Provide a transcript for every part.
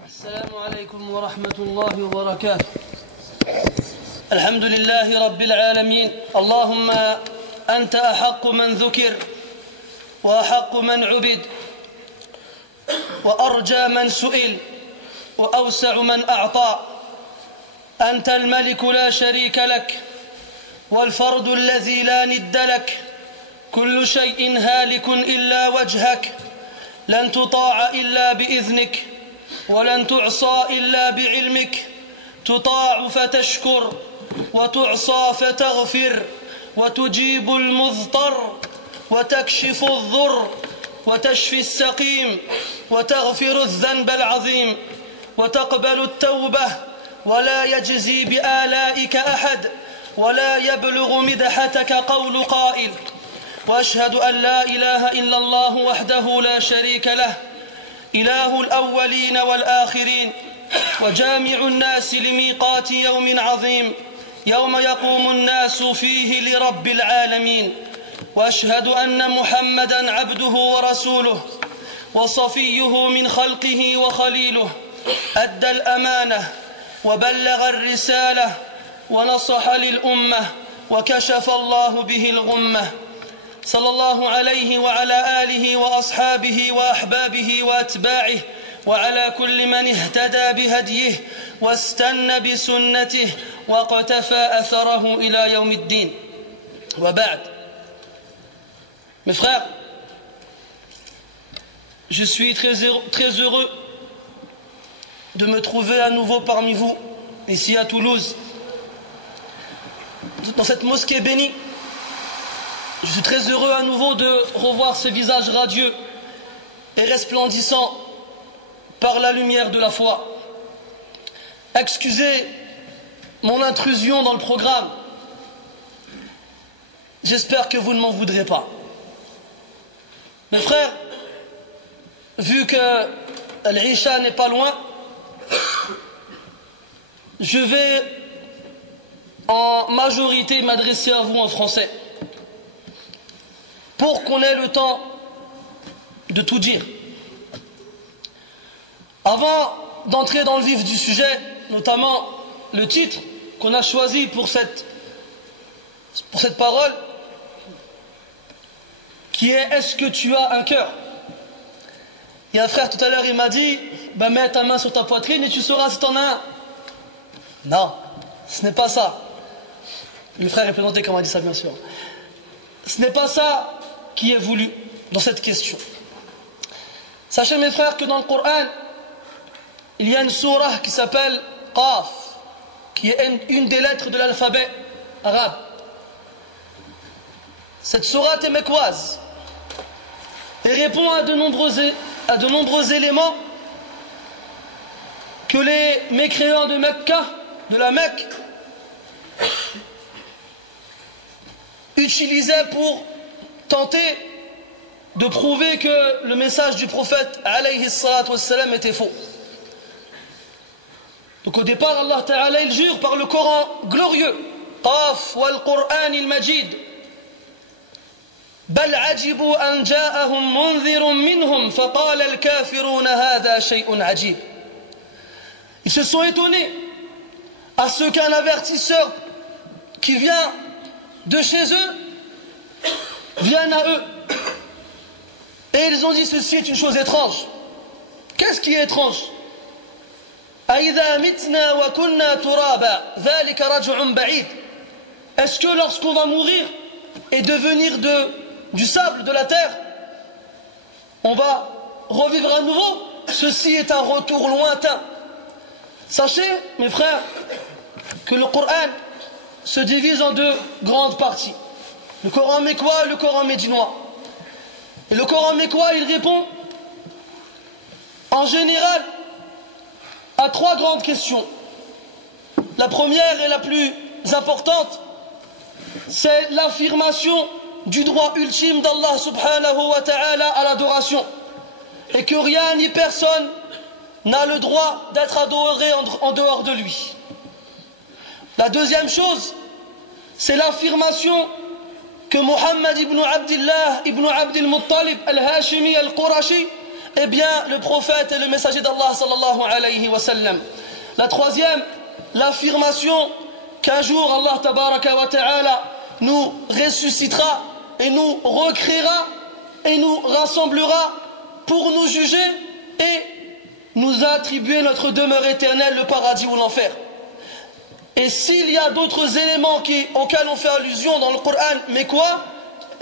السلام عليكم ورحمة الله وبركاته. الحمد لله رب العالمين. اللهم أنت أحق من ذكر وأحق من عبد وأرجى من سئل وأوسع من أعطى. أنت الملك لا شريك لك والفرد الذي لا ند لك. كل شيء هالك إلا وجهك، لن تطاع إلا بإذنك ولن تعصى إلا بعلمك. تطاع فتشكر وتعصى فتغفر وتجيب المضطر وتكشف الضر وتشفي السقيم وتغفر الذنب العظيم وتقبل التوبة ولا يجزي بآلائك أحد ولا يبلغ مدحتك قول قائل. وأشهد أن لا إله إلا الله وحده لا شريك له، إله الأولين والآخرين وجامع الناس لميقات يوم عظيم يوم يقوم الناس فيه لرب العالمين. وأشهد أن محمدًا عبده ورسوله وصفيه من خلقه وخليله، أدى الأمانة وبلغ الرسالة ونصح للأمة وكشف الله به الغمة. صلى الله عليه وعلى آله وأصحابه وأحبابه وأتباعه وعلى كل من اهتدى بهديه واستنى بسنته واقتفى أثره إلى يوم الدين. وبعد. Mes frères, je suis très heureux de me trouver à nouveau parmi vous, ici à Toulouse, dans cette mosquée bénie. Je suis très heureux à nouveau de revoir ce visage radieux et resplendissant par la lumière de la foi. Excusez mon intrusion dans le programme. J'espère que vous ne m'en voudrez pas. Mes frères, vu que l'Isha n'est pas loin, je vais en majorité m'adresser à vous en français, pour qu'on ait le temps de tout dire. Avant d'entrer dans le vif du sujet, notamment le titre qu'on a choisi pour cette parole, qui est « Est-ce que tu as un cœur ?» Il y a un frère tout à l'heure, il m'a dit « Mets ta main sur ta poitrine et tu sauras si tu en as un. » Non, ce n'est pas ça. Le frère est présenté comme a dit ça, bien sûr. Ce n'est pas ça qui est voulu dans cette question. Sachez mes frères que dans le Coran, il y a une sourate qui s'appelle Qaf, qui est une des lettres de l'alphabet arabe. Cette sourate est mecquoise et répond à de nombreux éléments que les mécréants de Mecca, de la Mecque, utilisaient pour tenter de prouver que le message du prophète alayhi salatu wassalam était faux. Donc au départ, Allah Ta'ala il jure par le Coran glorieux, Qaf wal Qur'an il Majid, بل عجبوا أن جاءهم منذر منهم فقال الكافرون هذا شيء عجيب. Ils se sont étonnés à ce qu'un avertisseur qui vient de chez eux vienne à eux. Et ils ont dit ceci est une chose étrange. Qu'est-ce qui est étrange? أَإِذَا مِتْنَا وَكُنَّا تُرَابًا ذَلِكَ رَجْعٌ بَعِيدٌ. Est-ce que lorsqu'on va mourir et devenir du sable, de la terre, on va revivre à nouveau? Ceci est un retour lointain. Sachez, mes frères, que le Coran se divise en deux grandes parties. Le Coran mécois et le Coran médinois. Et le Coran mécois, il répond en général à trois grandes questions. La première et la plus importante, c'est l'affirmation du droit ultime d'Allah subhanahu wa ta'ala à l'adoration, et que rien ni personne n'a le droit d'être adoré en dehors de lui. La deuxième chose, c'est l'affirmation que Muhammad ibn Abdillah ibn Abdil Muttalib al-Hashimi al-Qurashi eh bien, le prophète et le messager d'Allah sallallahu alayhi wa sallam. La troisième, l'affirmation qu'un jour Allah tabaraka wa ta'ala nous ressuscitera et nous recréera et nous rassemblera pour nous juger et nous attribuer notre demeure éternelle, le paradis ou l'enfer. Et s'il y a d'autres éléments auxquels on fait allusion dans le Coran, mais quoi?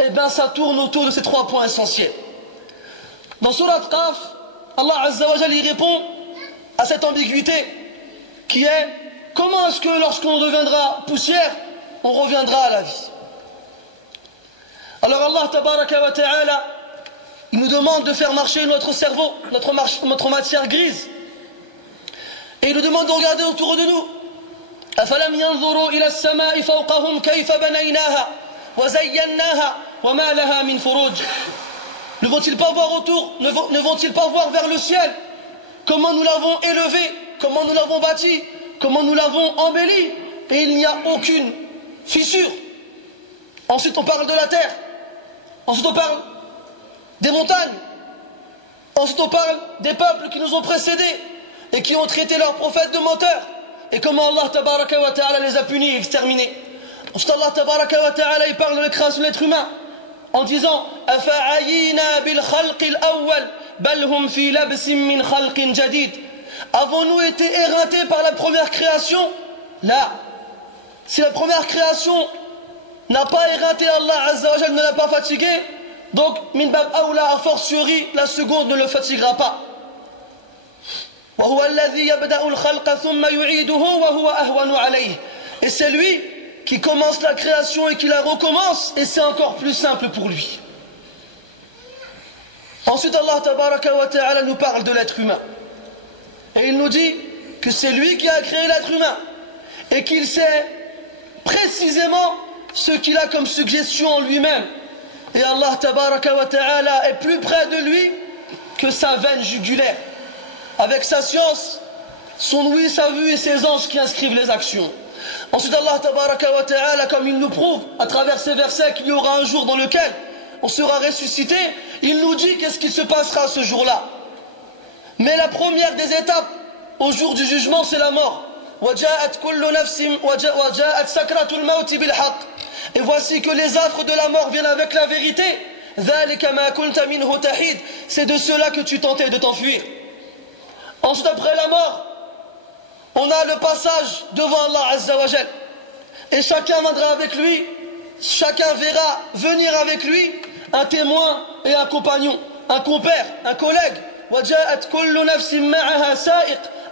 Eh bien ça tourne autour de ces trois points essentiels. Dans Surat Qaf, Allah Azza wa Jalla y répond à cette ambiguïté qui est: comment est-ce que lorsqu'on deviendra poussière, on reviendra à la vie? Alors Allah tabaraka wa ta'ala, il nous demande de faire marcher notre cerveau, notre matière grise, et il nous demande de regarder autour de nous. أفلم ينظروا إلى السماء فوقهم كيف بنيناها وزيناها وما لها من فروج. Ne vont-ils pas voir autour, ne vont-ils pas voir vers le ciel comment nous l'avons élevé, comment nous l'avons bâti, comment nous l'avons embelli, et il n'y a aucune fissure. Ensuite on parle de la terre, ensuite on parle des montagnes, ensuite on parle des peuples qui nous ont précédés et qui ont traité leurs prophètes de menteurs, et comment Allah tabaraka wa ta'ala les a punis et exterminés. Ensuite Allah tabaraka wa ta'ala il parle de la création de l'être humain en disant: avons-nous été éreintés par la première création? Là, si la première création n'a pas éreinté Allah Azza wa Jalla, ne l'a pas fatigué, donc min bab awla, a fortiori la seconde ne le fatiguera pas. Et c'est lui qui commence la création et qui la recommence, et c'est encore plus simple pour lui. Ensuite Allah tabaraka wa ta'ala nous parle de l'être humain, et il nous dit que c'est lui qui a créé l'être humain et qu'il sait précisément ce qu'il a comme suggestion en lui-même, et Allah tabaraka wa ta'ala est plus près de lui que sa veine jugulaire, avec sa science, son ouïe, sa vue et ses anges qui inscrivent les actions. Ensuite Allah tabaraka wa ta'ala, comme il nous prouve à travers ces versets qu'il y aura un jour dans lequel on sera ressuscité, il nous dit qu'est-ce qui se passera ce jour-là. Mais la première des étapes au jour du jugement, c'est la mort. Et voici que les affres de la mort viennent avec la vérité. C'est de cela que tu tentais de t'enfuir. Ensuite, après la mort, on a le passage devant Allah Azza wa Jal, et chacun viendra avec lui, chacun verra venir avec lui un témoin et un compagnon, un compère, un collègue.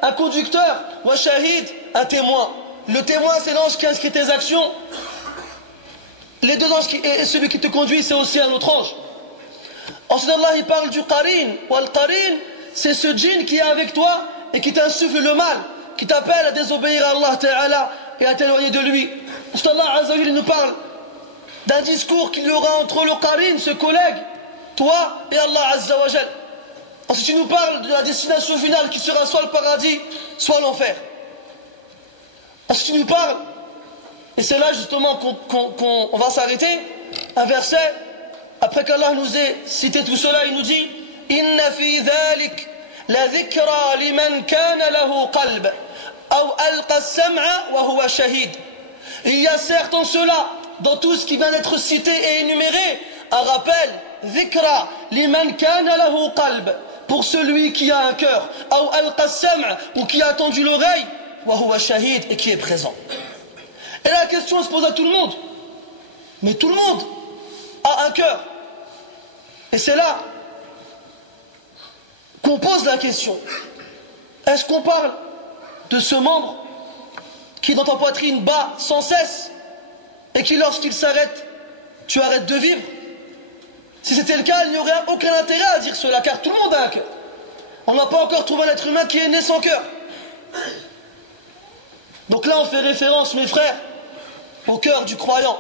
Un conducteur, un témoin. Le témoin, c'est l'ange qui inscrit tes actions. Les deux anges et celui qui te conduit, c'est aussi un autre ange. Ensuite Allah il parle du qarin. Wal qarin, c'est ce djinn qui est avec toi et qui t'insuffle le mal, qui t'appelle à désobéir à Allah Ta'ala et à t'éloigner de lui. Ensuite Allah Azza wa Jalla nous parle d'un discours qu'il y aura entre le qarin, ce collègue, toi et Allah Azza wa Jalla. Ensuite il nous parle de la destination finale qui sera soit le paradis, soit l'enfer. Ensuite il nous parle, et c'est là justement qu'on va s'arrêter, un verset, après qu'Allah nous ait cité tout cela, il nous dit: Inna fi dhalik la dhikra liman kana lahu qalb, ou alqa as-sam'a wa huwa shahid. Il y a certes en cela, dans tout ce qui vient d'être cité et énuméré, un rappel, dhikra liman kana lahu qalb, pour celui qui a un cœur, ou alqa as-sam'a, ou qui a tendu l'oreille, wa huwa shahid, et qui est présent. Et la question se pose à tout le monde. Mais tout le monde a un cœur. Et c'est là qu'on pose la question. Est-ce qu'on parle de ce membre qui dans ta poitrine bat sans cesse et qui lorsqu'il s'arrête, tu arrêtes de vivre? Si c'était le cas, il n'y aurait aucun intérêt à dire cela, car tout le monde a un cœur. On n'a pas encore trouvé un être humain qui est né sans cœur. Donc là on fait référence, mes frères, au cœur du croyant,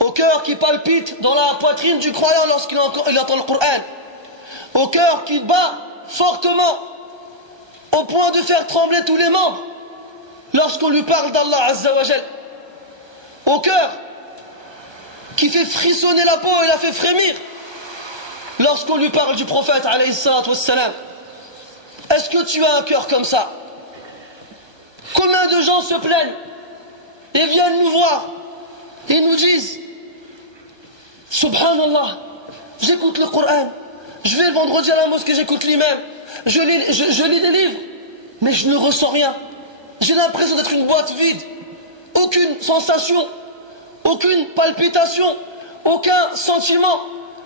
au cœur qui palpite dans la poitrine du croyant lorsqu'il entend le Coran, au cœur qui bat fortement au point de faire trembler tous les membres lorsqu'on lui parle d'Allah Azza wa Jal, au cœur qui fait frissonner la peau et la fait frémir lorsqu'on lui parle du prophète alayhi salatu wassalam? Est-ce que tu as un cœur comme ça? Combien de gens se plaignent et viennent nous voir et nous disent Subhanallah, j'écoute le Coran, je vais le vendredi à la mosquée, j'écoute l'imam, je lis des livres, mais je ne ressens rien. J'ai l'impression d'être une boîte vide, aucune sensation, aucune palpitation, aucun sentiment,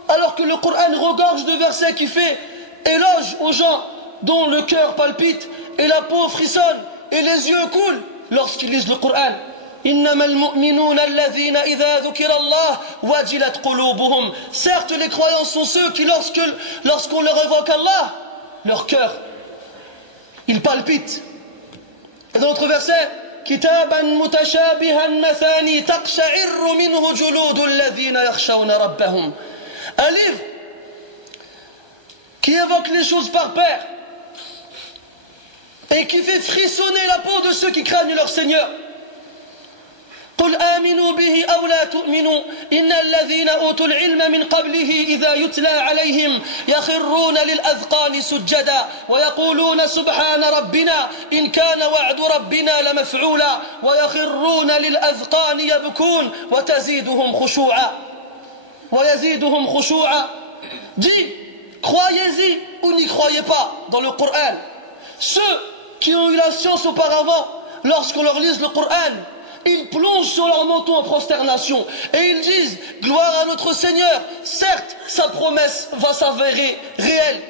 alors que le Coran regorge de versets qui fait éloge aux gens dont le cœur palpite et la peau frissonne et les yeux coulent lorsqu'ils lisent le Coran. إنما المؤمنون الذين إذا ذكر الله وجلت قلوبهم. Certes, les croyants sont ceux qui, lorsqu'on leur évoque Allah, leur cœur, il palpite. Et dans notre verset, كتابا متشابها مثاني تقشعر منه جلود الذين يخشون ربهم. Un livre qui évoque les choses par paire et qui fait frissonner la peau de ceux qui craignent leur Seigneur. قل آمنوا به أو لا تؤمنوا إن الذين أوتوا العلم من قبله إذا يتلى عليهم يخرون للأذقان سجدا ويقولون سبحان ربنا إن كان وعد ربنا لمفعولا ويخرون للأذقان يبكون ويزيدهم خشوعا. Dis, croyez-y ou n'y croyez pas dans le Coran. Ceux qui ont eu la science auparavant, lorsqu'on leur lise le Coran, ils plongent sur leur menton en prosternation et ils disent gloire à notre Seigneur. Certes, sa promesse va s'avérer réelle.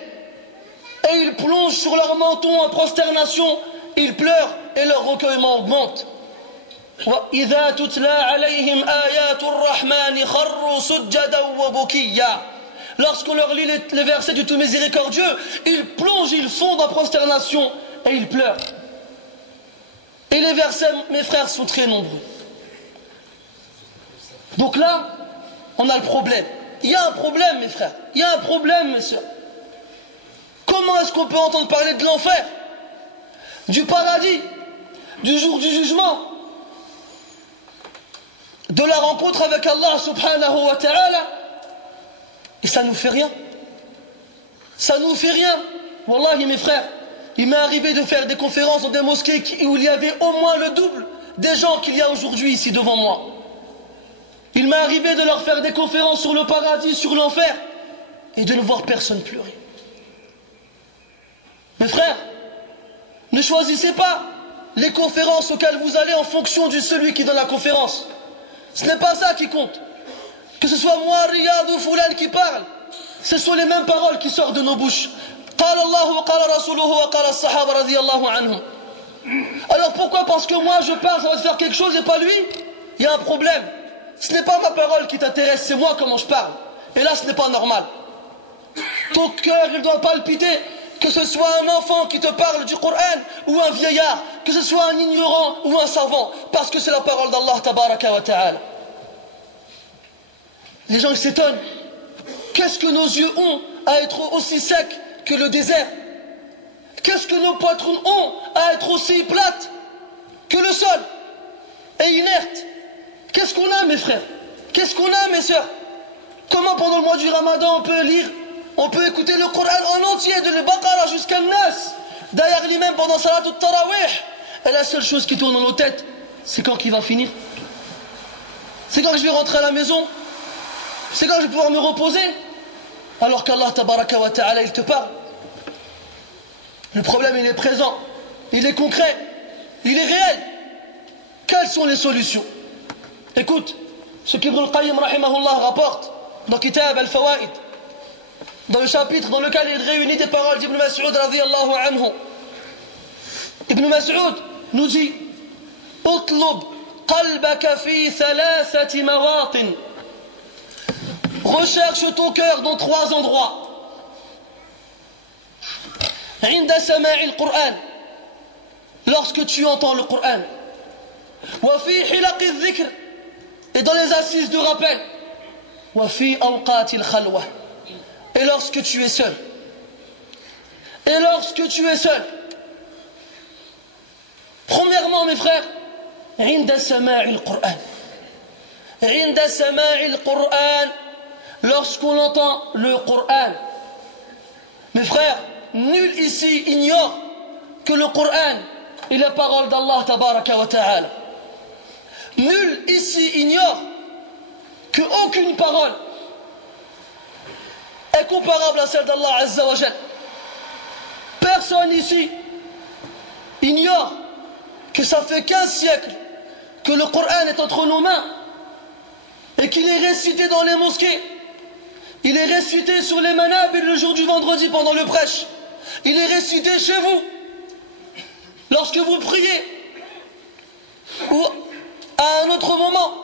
Et ils plongent sur leur menton en prosternation, ils pleurent et leur recueillement augmente. وَإِذَا تُتْلَى عَلَيْهِمْ آيَاتُ الرَّحْمَنِ خَرُّوا سُجَّدًا وَبُكِيًّا. Lorsqu'on leur lit les versets du tout miséricordieux, ils plongent, ils fondent en prosternation et ils pleurent. Et les versets, mes frères, sont très nombreux. Donc là, on a le problème. Il y a un problème, mes frères. Il y a un problème, mes sœurs. Comment est-ce qu'on peut entendre parler de l'enfer, du paradis, du jour du jugement, de la rencontre avec Allah subhanahu wa ta'ala, et ça nous fait rien? Ça nous fait rien. Wallahi, mes frères, il m'est arrivé de faire des conférences dans des mosquées où il y avait au moins le double des gens qu'il y a aujourd'hui ici devant moi. Il m'est arrivé de leur faire des conférences sur le paradis, sur l'enfer, et de ne voir personne pleurer. Mes frères, ne choisissez pas les conférences auxquelles vous allez en fonction de celui qui donne la conférence. Ce n'est pas ça qui compte. Que ce soit moi, Riyad ou Foulan qui parle, ce sont les mêmes paroles qui sortent de nos bouches. Alors pourquoi, parce que moi je parle, ça va te faire quelque chose et pas lui? Il y a un problème. Ce n'est pas ma parole qui t'intéresse, c'est moi comment je parle. Et là ce n'est pas normal. Ton cœur il doit palpiter, que ce soit un enfant qui te parle du Coran ou un vieillard, que ce soit un ignorant ou un savant, parce que c'est la parole d'Allah tabaraka wa ta'ala. Les gens s'étonnent. Qu'est-ce que nos yeux ont à être aussi secs que le désert? Qu'est-ce que nos poitrines ont à être aussi plates que le sol et inertes? Qu'est-ce qu'on a, mes frères? Qu'est-ce qu'on a, mes sœurs? Comment pendant le mois du Ramadan on peut lire, on peut écouter le Coran en entier, de l'Baqara jusqu'à Nas, derrière l'imam pendant Salat al-Tarawih, et la seule chose qui tourne dans nos têtes, c'est quand il va finir? C'est quand je vais rentrer à la maison? C'est quand je vais pouvoir me reposer? Alors qu'Allah tabaraka wa ta'ala il te parle. Le problème il est présent, il est concret, il est réel. Quelles sont les solutions? Écoute ce qu'Ibn al-Qayyim rahimahullah rapporte dans Kitab al-Fawaid, dans le chapitre dans lequel il réunit des paroles d'Ibn Mas'ud radiyallahu anhu. Ibn Mas'ud nous dit utlub qalbaka fi thalathati mawatin. Recherche ton cœur dans 3 endroits. عند سماع القرآن, lorsque tu entends le Coran. وفي حلق الذكر, et dans les assises de rappel. وفي أوقات الخلوة, et lorsque tu es seul. Et lorsque tu es seul. Premièrement, mes frères, عند سماع القرآن. عند سماع القرآن, lorsqu'on entend le Coran, mes frères, nul ici ignore que le Coran est la parole d'Allah tabaraka wa ta'ala. Nul ici ignore qu'aucune parole est comparable à celle d'Allah Azza wa Jal. Personne ici ignore que ça fait 15 siècles que le Coran est entre nos mains et qu'il est récité dans les mosquées. Il est récité sur les manabir le jour du vendredi pendant le prêche. Il est récité chez vous lorsque vous priez ou à un autre moment.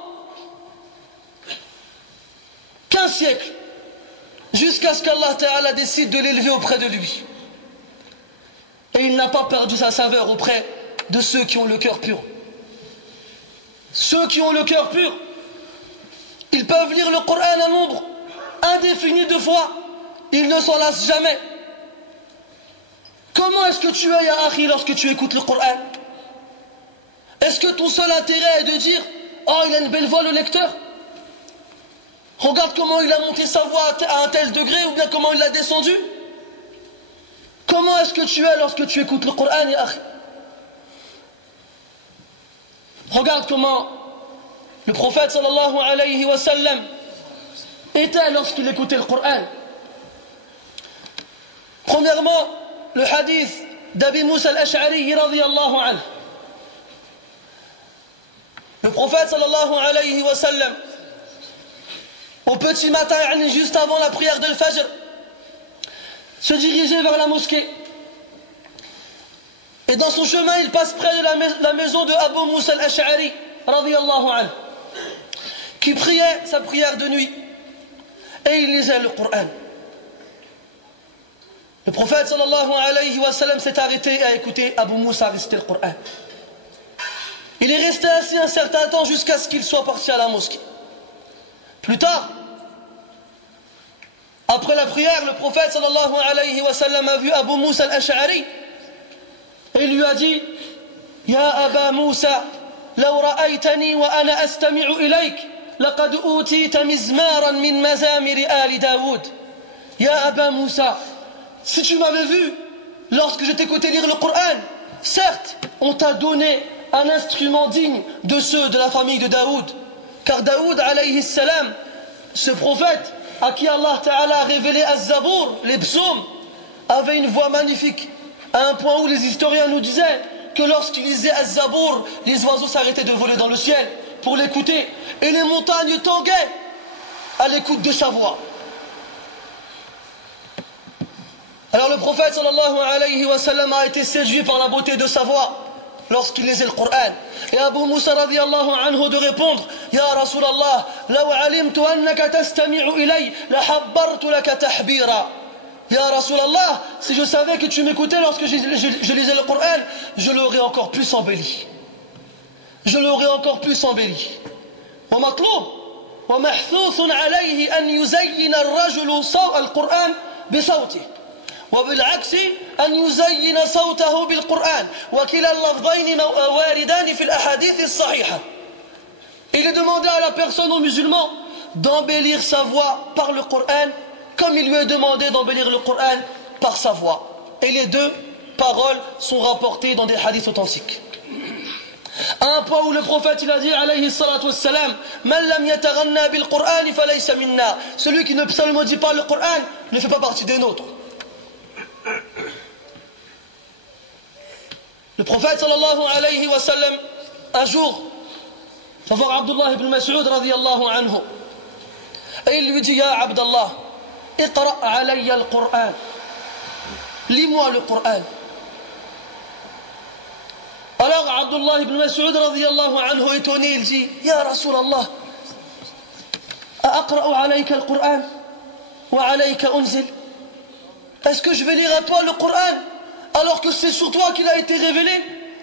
15 siècles jusqu'à ce qu'Allah Ta'ala décide de l'élever auprès de lui. Et il n'a pas perdu sa saveur auprès de ceux qui ont le cœur pur. Ceux qui ont le cœur pur, ils peuvent lire le Coran un nombre indéfini de fois, ils ne s'en lassent jamais. Comment est-ce que tu es, ya akhi, lorsque tu écoutes le Coran? Est-ce que ton seul intérêt est de dire « Oh, il a une belle voix le lecteur. Regarde comment il a monté sa voix à un tel degré ou bien comment il l'a descendu. » Comment est-ce que tu es lorsque tu écoutes le Coran, ya akhi? Regarde comment le prophète sallallahu alayhi wa sallam était lorsqu'il écoutait le Coran. Premièrement, le hadith d'Abi Moussa al-Ash'ari radiyallahu anhu. Le prophète sallallahu alayhi wa sallam, au petit matin, juste avant la prière de l'Fajr, se dirigeait vers la mosquée. Et dans son chemin, il passe près de la maison de Abu Moussa al-Ash'ari radiyallahu anhu, qui priait sa prière de nuit. Et il lisait le Coran. Le prophète sallallahu alayhi wa sallam s'est arrêté à écouter Abu Moussa réciter le Coran. Il est resté assis un certain temps jusqu'à ce qu'il soit parti à la mosquée. Plus tard, après la prière, le prophète sallallahu alayhi wa sallam a vu Abu Moussa al-Ash'ari et il lui a dit: Ya Aba Moussa, law ra'aytani wa ana astami'u ilayk laqad utita mizmaran min mazamir ali Daoud. Ya Aba Moussa, si tu m'avais vu lorsque je t'écoutais lire le Coran, certes, on t'a donné un instrument digne de ceux de la famille de Daoud. Car Daoud alayhi salam, ce prophète à qui Allah Ta'ala a révélé Az-Zabour, les psaumes, avait une voix magnifique, à un point où les historiens nous disaient que lorsqu'il lisait Az-Zabour, les oiseaux s'arrêtaient de voler dans le ciel pour l'écouter, et les montagnes tanguaient à l'écoute de sa voix. Alors le prophète sallallahu alayhi wa sallam a été séduit par la beauté de sa voix lorsqu'il lisait le Coran. Et Abu Moussa radiyallahu anhu de répondre: Ya Rasulallah, law alimtu annaka tastami'u ilay, la habbartu laka tahbira. Ya Rasulallah, si je savais que tu m'écoutais lorsque je lisais le Coran, je l'aurais encore plus embelli. Je l'aurais encore plus embelli. Wa matlub wa mahthouthun alayhi an yuzayyina ar-rajulu al-Qur'an bi sawtihi. وبالعكس أن يزين صوته بالقرآن وكلا اللفظين واردان في الأحاديث الصحيحة. Il est demandé à la personne, aux musulmans, d'embellir sa voix par le Coran comme il lui est demandé d'embellir le Coran par sa voix. Et les deux paroles sont rapportées dans des hadiths authentiques. À un point où le prophète il a dit alayhi salatu wassalam: Man lam yataghanna bil Qur'an falaysa minna. Celui qui ne psalmodie pas le Coran ne fait pas partie des nôtres. Le prophète sallallahu alayhi wa sallam, un jour, va voir Abdullah ibn Mas'ud radiyallahu anhu. Et il lui dit: Ya Abdallah, iqra' alayya al-Qur'an. Lis-moi le Qur'an. Alors Abdullah ibn Mas'ud radiyallahu anhu, étonné, il dit: Ya Rasulallah, aqra'u alayka al-Qur'an wa alayka unzil. Est-ce que je vais lire un peu le Coran alors que c'est sur toi qu'il a été révélé,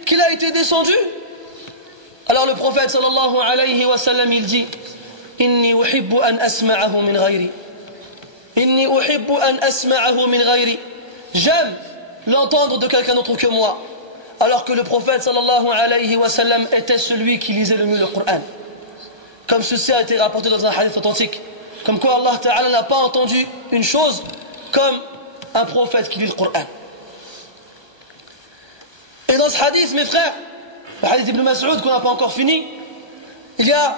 qu'il a été descendu? Alors le prophète sallallahu alayhi wa sallam il dit: Inni uhibbu an asma'ahu min ghayri. Inni uhibbu an asma'ahu min ghayri. J'aime l'entendre de quelqu'un d'autre que moi. Alors que le prophète sallallahu alayhi wa sallam était celui qui lisait le mieux le Coran. Comme ceci a été rapporté dans un hadith authentique. Comme quoi Allah Ta'ala n'a pas entendu une chose comme un prophète qui lit le Coran. Et dans ce hadith, mes frères, le hadith d'Ibn Mas'ud qu'on n'a pas encore fini, il y a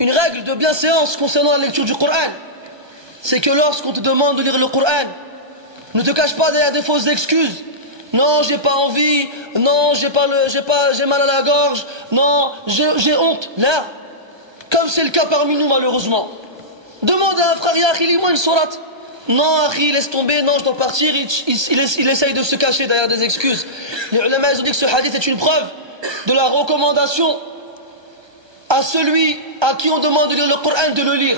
une règle de bienséance concernant la lecture du Coran. C'est que lorsqu'on te demande de lire le Coran, ne te cache pas derrière des fausses excuses. Non, j'ai pas envie. Non, j'ai mal à la gorge. Non, j'ai honte. Là, comme c'est le cas parmi nous malheureusement. Demande à un frère, ya akhi, lis-moi une sourate. Non, akhi, laisse tomber. Non, je dois partir. Il essaye de se cacher derrière des excuses. Les ulama ont dit que ce hadith est une preuve de la recommandation à celui à qui on demande de lire le Coran de le lire.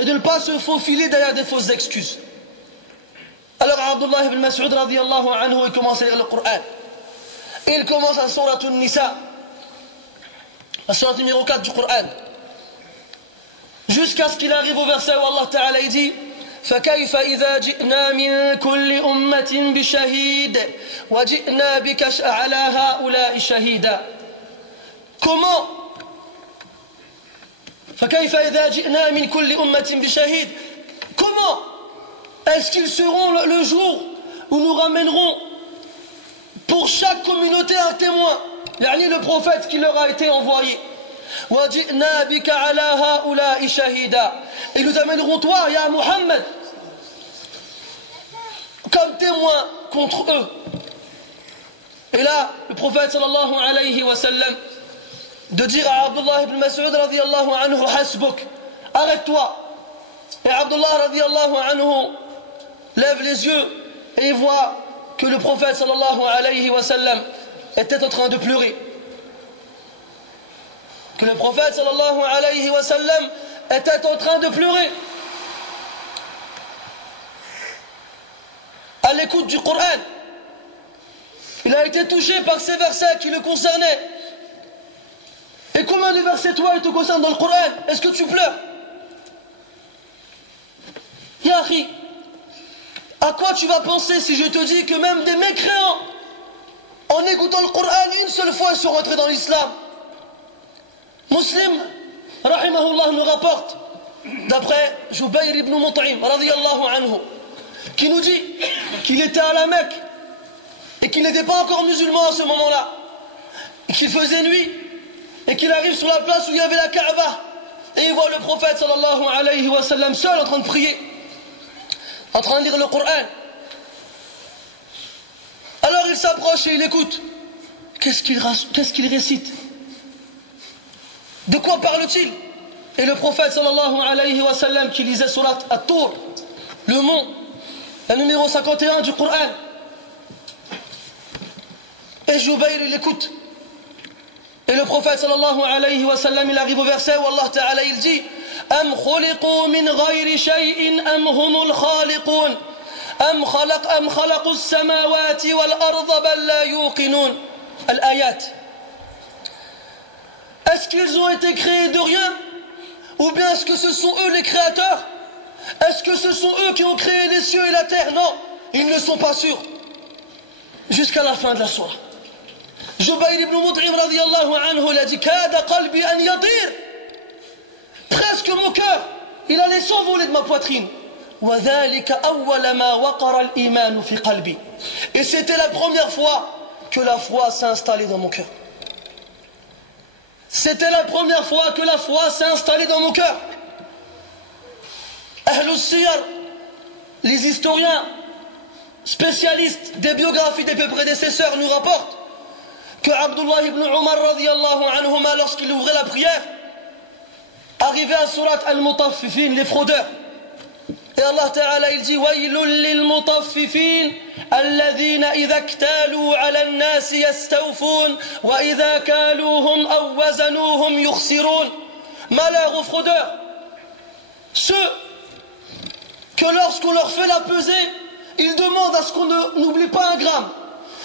Et de ne pas se faufiler derrière des fausses excuses. Alors Abdullah ibn Mas'ud radiyallahu anhu, il commence à lire le Coran. Et il commence à Surat An-Nisa, la sourate numéro 4 du Coran. Jusqu'à ce qu'il arrive au verset où Allah Ta'ala dit فَكَيْفَ إِذَا جِئْنَا مِنْ كُلِّ أُمَّةٍ بِشَهِيدٍ وَجِئْنَا بِكَ عَلَى هَؤُلَاءِ شَهِيدًا. Comment فَكَيْفَ إِذَا جِئْنَا مِنْ كُلِّ أُمَّةٍ بِشَهِيدٍ. Comment est-ce qu'ils seront le jour où nous ramènerons pour chaque communauté un témoin, le prophète qui leur a été envoyé. وَجِئْنَا بِكَ عَلَى هَؤُلَاءِ شَهِيدًا. Et nous amènerons toi, ya Muhammad, comme témoin contre eux. Et là, le prophète sallallahu alayhi wa sallam de dire à Abdullah ibn Mas'ud radiyallahu anhu, hasbuk, arrête-toi. Et Abdullah radiyallahu anhu lève les yeux et il voit que le prophète sallallahu alayhi wa sallam était en train de pleurer. Que le prophète sallallahu alayhi wa sallam était en train de pleurer. À l'écoute du Coran, il a été touché par ces versets qui le concernaient. Et combien de versets toi ils te concernent dans le Coran? Est-ce que tu pleures? Ya akhi, à quoi tu vas penser si je te dis que même des mécréants, en écoutant le Coran une seule fois, ils sont rentrés dans l'islam? Muslim, rahimahullah, nous rapporte, d'après Jubayr ibn Mut'im, radiyallahu anhu, qui nous dit qu'il était à la Mecque et qu'il n'était pas encore musulman à ce moment-là, et qu'il faisait nuit, et qu'il arrive sur la place où il y avait la Kaaba, et il voit le prophète sallallahu alayhi wa sallam seul en train de prier, en train de lire le Coran. Alors il s'approche et il écoute. Qu'est-ce qu'il récite? De quoi parle-t-il? Et le prophète sallallahu alayhi wa sallam qui lisait surat At-Tur, le mont, la numéro 51 du Coran. Et Jubayr il écoute. Et le prophète sallallahu alayhi wa sallam il arrive au verset où Allah Ta'ala il dit أم خلقوا من غير شيء أم هم الخالقون أم خلقوا السماوات والأرض بل لا يوقنون. الآيات. Est-ce qu'ils ont été créés de rien? Ou bien est-ce que ce sont eux les créateurs? Est-ce que ce sont eux qui ont créé les cieux et la terre? Non, ils ne sont pas sûrs. Jusqu'à la fin de la sourate. Jubayr ibn Mut'im radiyallahu anhu il a dit Kada qalbi an yatir. Presque mon cœur, il allait s'envoler de ma poitrine. وَذَلِكَ أَوَّلَ مَا وَقَرَ الْإِيمَانُ فِي قَلْبِي. Et c'était la première fois que la foi s'est installée dans mon cœur. C'était la première fois que la foi s'est installée dans mon cœur. Ahlus Siyar, les historiens spécialistes des biographies des prédécesseurs nous rapportent que Abdullah ibn Umar radiyallahu anhuma, lorsqu'il ouvrait la prière, arrivé à surat Al-Mutaffifin, les fraudeurs, et Allah Ta'ala il dit Waylul lil mutaffifin alladhina idha iktalu ala an-nas yastawfun wa idha kaluhum aw wazanuhum yukhsirun. Malheur aux fraudeurs, ceux que lorsqu'on leur fait la pesée, ils demandent à ce qu'on n'oublie pas un gramme,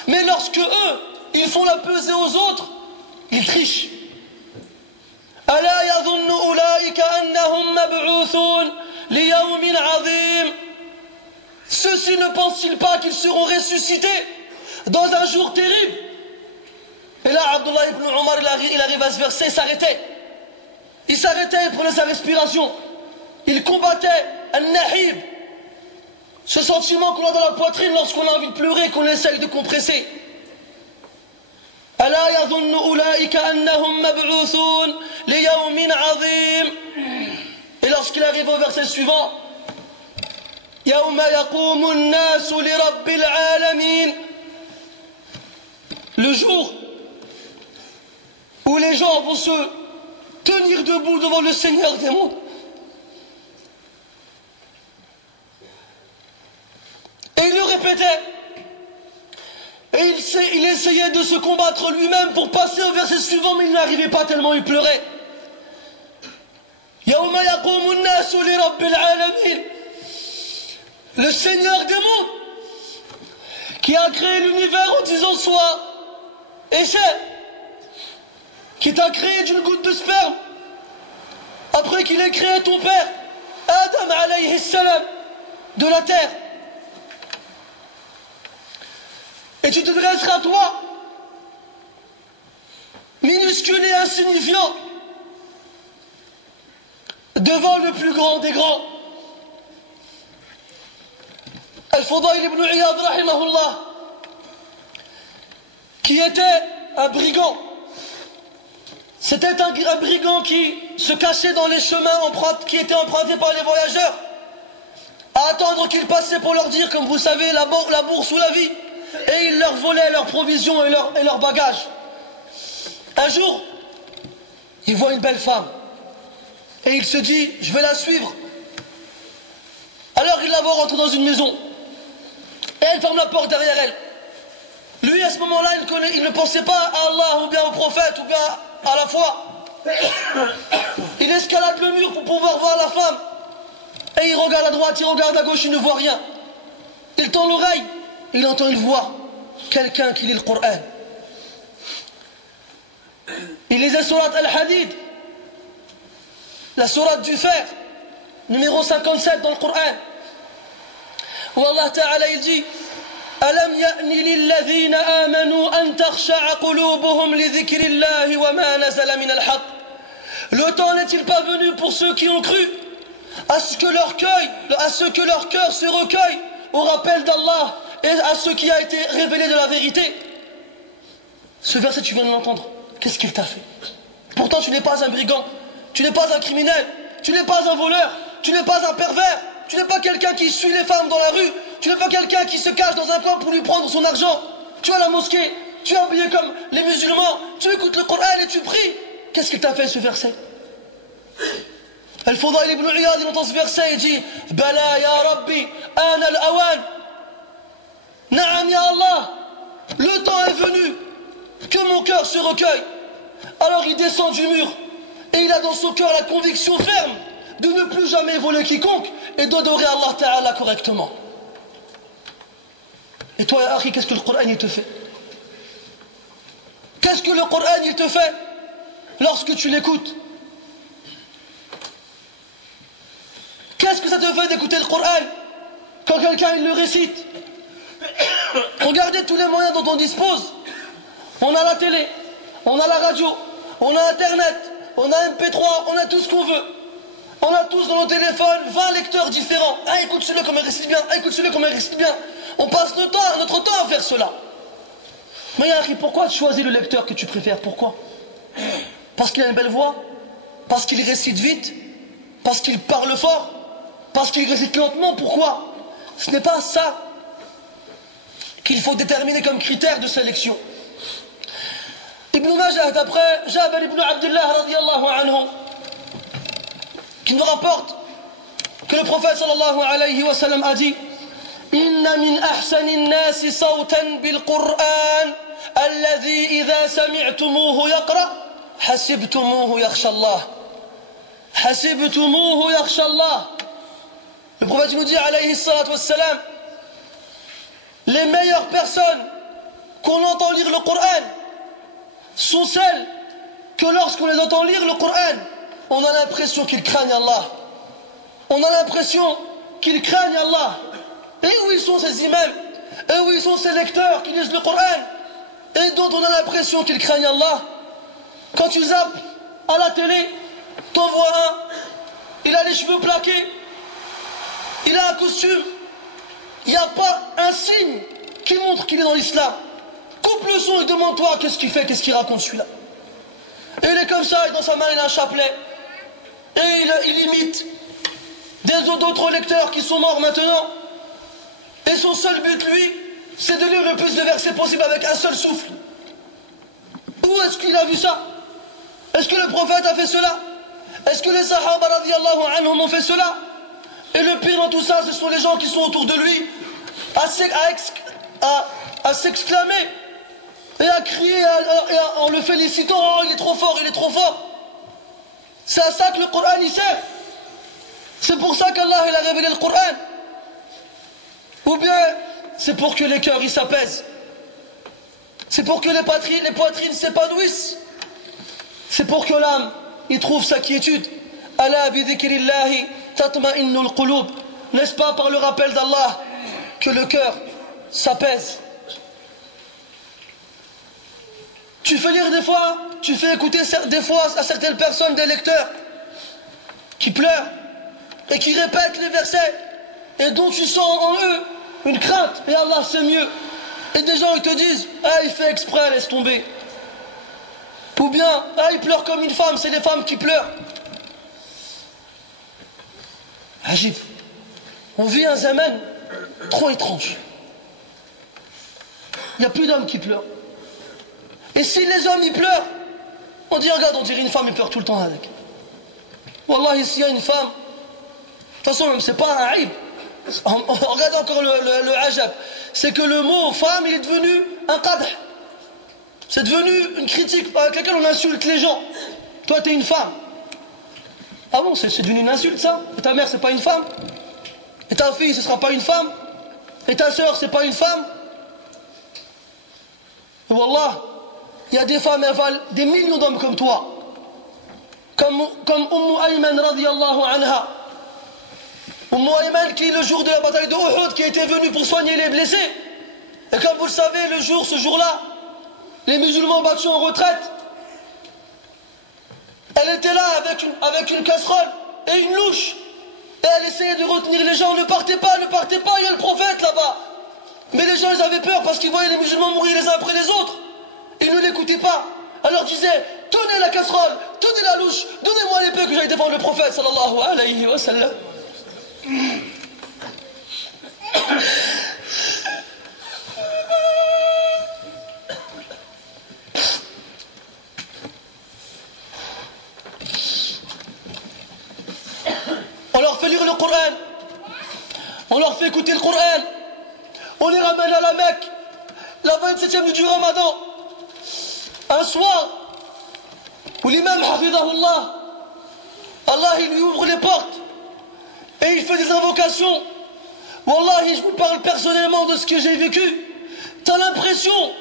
mais lorsque eux ils font la pesée aux autres, ils trichent. ألا يظن أولئك أنهم مبعوثون ليوم عظيم. Ceux-ci ne pensent-ils pas qu'ils seront ressuscités dans un jour terrible? Et là Abdullah ibn Umar il arrive à ce verset, il s'arrêtait, il prenait sa respiration il combattait al-nahib, ce sentiment qu'on a dans la poitrine lorsqu'on a envie de pleurer, qu'on essaye de compresser. ألا يظن أولئك أنهم مبعوثون ليوم عظيم. Et lorsqu'il arrive au verset suivant, يوم يقوم الناس لرب العالمين, le jour où les gens vont se tenir debout devant le Seigneur des mondes. Et il le répétait. Et il essayait de se combattre lui-même pour passer au verset suivant, mais il n'arrivait pas tellement il pleurait. يوم يقوم الناس لرب العالمين. Le Seigneur des mondes, qui a créé l'univers en disant soit, et c'est, qui t'a créé d'une goutte de sperme, après qu'il ait créé ton père, Adam alayhi salam, de la terre. Et tu te dresseras toi, minuscule et insignifiant, devant le plus grand des grands. Al-Fudayl ibn Iyad rahimahullah, qui était un brigand. C'était un brigand qui se cachait dans les chemins qui étaient empruntés par les voyageurs, à attendre qu'ils passaient pour leur dire, comme vous savez, la bourse ou la vie. Et il leur volait leurs provisions et leurs bagages. Un jour, il voit une belle femme. Et il se dit, je vais la suivre. Alors il la voit rentrer dans une maison. Et elle ferme la porte derrière elle. Lui, à ce moment-là, il ne pensait pas à Allah, ou bien au prophète, ou bien à la foi. Il escalade le mur pour pouvoir voir la femme. Et il regarde à droite, il regarde à gauche, il ne voit rien. Il tend l'oreille. Il entend une voix, quelqu'un qui lit le Coran. Il lisait surat Al-Hadid, la sourate du fer, numéro 57 dans le Coran, où Allah Ta'ala il dit ألم يأن للذين آمنوا أن تخشع قلوبهم لذكر الله وما نزل من الحق. Le temps n'est-il pas venu pour ceux qui ont cru à ce que leur cœur se recueille au rappel d'Allah et à ce qui a été révélé de la vérité. Ce verset, tu viens de l'entendre. Qu'est-ce qu'il t'a fait? Pourtant, tu n'es pas un brigand, tu n'es pas un criminel, tu n'es pas un voleur, tu n'es pas un pervers, tu n'es pas quelqu'un qui suit les femmes dans la rue, tu n'es pas quelqu'un qui se cache dans un coin pour lui prendre son argent. Tu vas à la mosquée, tu es habillé comme les musulmans, tu écoutes le Coran et tu pries. Qu'est-ce qu'il t'a fait, ce verset? Al-Fudayl ibn Iyad, il entend ce verset et dit Bala ya Rabbi, ana al-awan. Na'am ya Allah, le temps est venu que mon cœur se recueille. Alors il descend du mur et il a dans son cœur la conviction ferme de ne plus jamais voler quiconque et d'adorer Allah Ta'ala correctement. Et toi, Akhi, qu'est-ce que le Coran il te fait? Qu'est-ce que le Coran il te fait lorsque tu l'écoutes? Qu'est-ce que ça te fait d'écouter le Coran quand quelqu'un il le récite? Regardez tous les moyens dont on dispose. On a la télé, on a la radio, on a Internet, on a MP3, on a tout ce qu'on veut. On a tous dans nos téléphones 20 lecteurs différents. Ah, écoute celui-là comme il récite bien, ah, écoute celui-là comme il récite bien. On passe notre temps à faire cela. Mais Yahri, pourquoi tu choisis le lecteur que tu préfères? Pourquoi? Parce qu'il a une belle voix? Parce qu'il récite vite? Parce qu'il parle fort? Parce qu'il récite lentement? Pourquoi? Ce n'est pas ça qu'il faut déterminer comme critère de sélection. Ibn Majah, d'après Jabir ibn Abdullah radiyallahu anhu, qui nous rapporte que le prophète sallallahu alayhi wa sallam a dit Inna min ahsanin nasi sawtan bil Qur'an alladhi idha sami'tumuhu yaqra hasibtumuhu yakhsha Allah. Hasibtumuhu yakhsha Allah. Le prophète nous dit alayhi salatu wassalam, les meilleures personnes qu'on entend lire le Coran sont celles que lorsqu'on les entend lire le Coran, on a l'impression qu'ils craignent Allah. On a l'impression qu'ils craignent Allah. Et où ils sont ces imams? Et où ils sont ces lecteurs qui lisent le Coran et dont on a l'impression qu'ils craignent Allah? Quand tu zappes à la télé, t'en vois un, il a les cheveux plaqués, il a un costume, il n'y a pas un signe qui montre qu'il est dans l'islam. Coupe le son et demande-toi qu'est-ce qu'il fait, qu'est-ce qu'il raconte celui-là. Et il est comme ça, et dans sa main il a un chapelet, et il imite d'autres lecteurs qui sont morts maintenant. Et son seul but, lui, c'est de lire le plus de versets possible avec un seul souffle. Où est-ce qu'il a vu ça? Est-ce que le prophète a fait cela? Est-ce que les sahaba radiyallahu anhum ont fait cela? Et le pire dans tout ça, ce sont les gens qui sont autour de lui à s'exclamer et à crier en le félicitant. Oh, il est trop fort, il est trop fort. C'est à ça que le Coran y sert. C'est pour ça qu'Allah il a révélé le Coran. Ou bien c'est pour que les cœurs ils s'apaisent. C'est pour que les poitrines s'épanouissent. C'est pour que l'âme il trouve sa quiétude. Ala bi dhikrillahi tatma'innul qulub. N'est-ce pas par le rappel d'Allah que le cœur s'apaise? Tu fais lire des fois, tu fais écouter des fois à certaines personnes des lecteurs qui pleurent et qui répètent les versets et dont tu sens en eux une crainte. Et Allah c'est mieux. Et des gens ils te disent ah il fait exprès, laisse tomber. Ou bien ah il pleure comme une femme, c'est les femmes qui pleurent. Ajib. On vit un zaman trop étrange. Il n'y a plus d'hommes qui pleurent. Et si les hommes ils pleurent, on dit regarde, on dirait une femme, il pleure tout le temps avec. Wallah, s'il y a une femme, de toute façon même c'est pas un aïb. Regarde encore le ajab. C'est que le mot femme il est devenu un qadh. C'est devenu une critique avec laquelle on insulte les gens. Toi t'es une femme. Ah bon, c'est devenu une insulte ça? Et ta mère c'est pas une femme? Et ta fille ce sera pas une femme? Et ta soeur c'est pas une femme? Et wallah, il y a des femmes, elles valent des millions d'hommes comme toi. Comme Ayman radiyallahu anha. Ayman qui le jour de la bataille de Uhud qui était venu pour soigner les blessés. Et comme vous le savez, ce jour-là, les musulmans battus en retraite, elle était là avec une casserole et une louche. Et elle essayait de retenir les gens. Ne partez pas, il y a le prophète là-bas. Mais les gens ils avaient peur parce qu'ils voyaient les musulmans mourir les uns après les autres. Ils ne l'écoutaient pas. Alors disaient, tenez la casserole, tenez la louche, donnez-moi l'épée que j'aille défendre le prophète sallallahu alayhi wa sallam. On leur fait lire le Coran, on leur fait écouter le Coran, on les ramène à la Mecque, la 27e du Ramadan, un soir où l'imam hafidahullah, Allah il lui ouvre les portes et il fait des invocations. Wallahi, je vous parle personnellement de ce que j'ai vécu. T'as l'impression,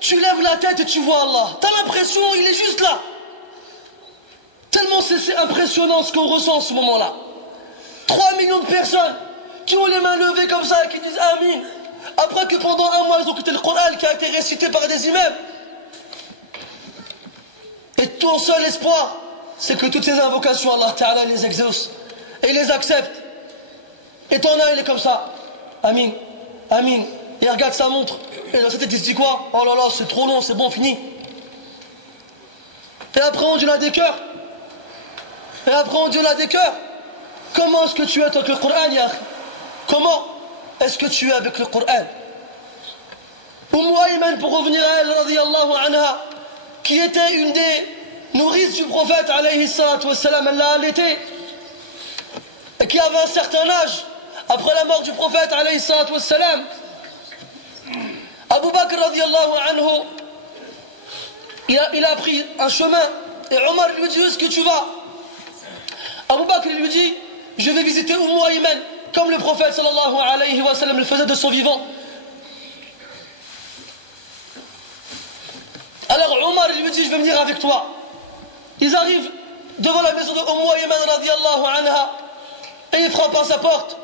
tu lèves la tête et tu vois Allah. T'as l'impression, il est juste là. Tellement c'est impressionnant ce qu'on ressent en ce moment-là. 3 millions de personnes qui ont les mains levées comme ça et qui disent Amin. Après que pendant un mois ils ont écouté le Coran qui a été récité par des imams. Et ton seul espoir, c'est que toutes ces invocations, Allah Ta'ala les exauce et les accepte. Et ton œil il est comme ça. Amin, Amin. Et regarde sa montre. Et dans sa tête il se dit quoi? Oh là là, c'est trop long, c'est bon, fini. Et après on dit là des cœurs. Et après on dit là des cœurs. Comment est-ce que tu es avec le Coran, ya? Comment est-ce que tu es avec le Coran? Ayman, pour revenir à elle, radiyallahu anha, qui était une des nourrices du prophète, alayhi salatu wassalam, elle l'a allaitée, et qui avait un certain âge, après la mort du prophète, alayhi salatu wassalam, Abu Bakr, radiyallahu anhu, il a pris un chemin, et Omar lui dit, où est-ce que tu vas? Abu Bakr lui dit, je vais visiter Ayman, comme le prophète sallallahu alayhi wa sallam le faisait de son vivant. Alors Omar lui dit, je vais venir avec toi. Ils arrivent devant la maison de Ayman radiyallahu anha, et il frappe à sa porte,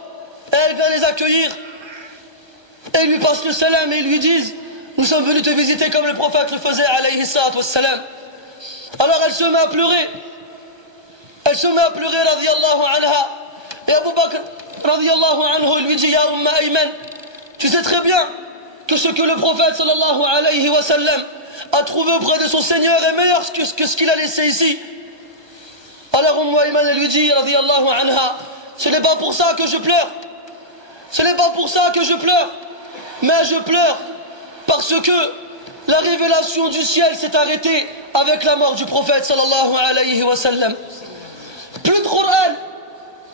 et elle vient les accueillir, et ils lui passent le salam, et ils lui disent, nous sommes venus te visiter comme le prophète le faisait alayhi salatu wassalam. Alors elle se met à pleurer. Elle se met à pleurer, radiyallahu anha. Et Abu Bakr, radiyallahu anhu, lui dit, Ya Umma Ayman, tu sais très bien que ce que le prophète, sallallahu alayhi wa sallam, a trouvé auprès de son Seigneur est meilleur que ce qu'il a laissé ici. Alors Umma Ayman, elle lui dit, radiyallahu anha, ce n'est pas pour ça que je pleure. Ce n'est pas pour ça que je pleure. Mais je pleure parce que la révélation du ciel s'est arrêtée avec la mort du prophète, sallallahu alayhi wa sallam. Plus de Coran,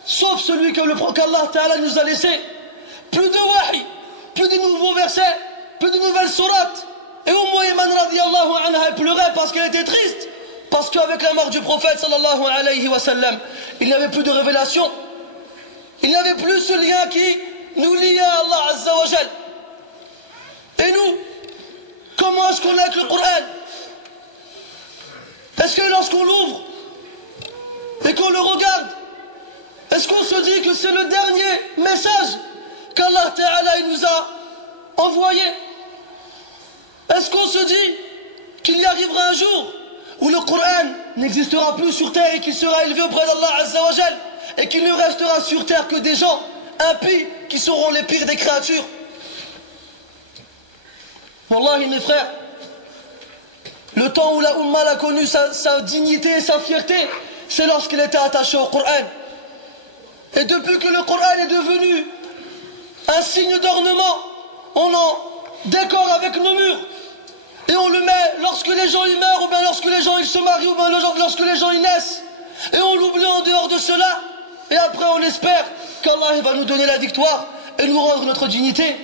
sauf celui qu'Allah Ta'ala nous a laissé. Plus de wahi, plus de nouveaux versets, plus de nouvelles sourates. Et Umm Ayman radiyallahu anha, elle pleurait parce qu'elle était triste. Parce qu'avec la mort du prophète sallallahu alayhi wa sallam, il n'y avait plus de révélation. Il n'y avait plus ce lien qui nous liait à Allah Azza wa Jal. Et nous, comment est-ce qu'on a avec le Coran? Est-ce que lorsqu'on l'ouvre et qu'on le regarde, est-ce qu'on se dit que c'est le dernier message qu'Allah Ta'ala nous a envoyé? Est-ce qu'on se dit qu'il y arrivera un jour où le Coran n'existera plus sur terre et qu'il sera élevé auprès d'Allah Azza wa Jal et qu'il ne restera sur terre que des gens impies qui seront les pires des créatures? Wallahi mes frères, le temps où la Ummah a connu sa dignité et sa fierté, c'est lorsqu'elle était attachée au Coran. Et depuis que le Coran est devenu un signe d'ornement, on en décore avec nos murs. Et on le met lorsque les gens y meurent, ou bien lorsque les gens ils se marient, ou bien lorsque les gens y naissent. Et on l'oublie en dehors de cela. Et après on espère qu'Allah va nous donner la victoire et nous rendre notre dignité.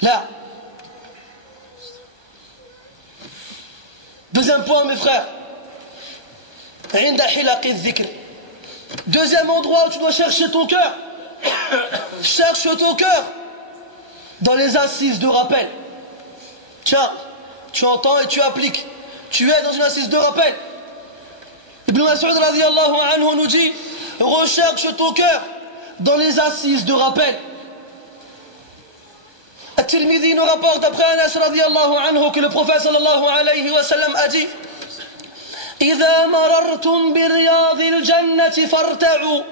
Là. Deuxième point mes frères. Deuxième endroit où tu dois chercher ton cœur. Cherche ton cœur dans les assises de rappel. Tiens, tu entends et tu appliques. Tu es dans une assise de rappel. Ibn Mas'ud radiyallahu anhu nous dit, recherche ton cœur dans les assises de rappel. At-Tirmidhi nous rapporte après Anas radiyallahu anhu que le prophète sallallahu alayhi wa sallam a dit, إذا مررتم برياض الجنة فارتعوا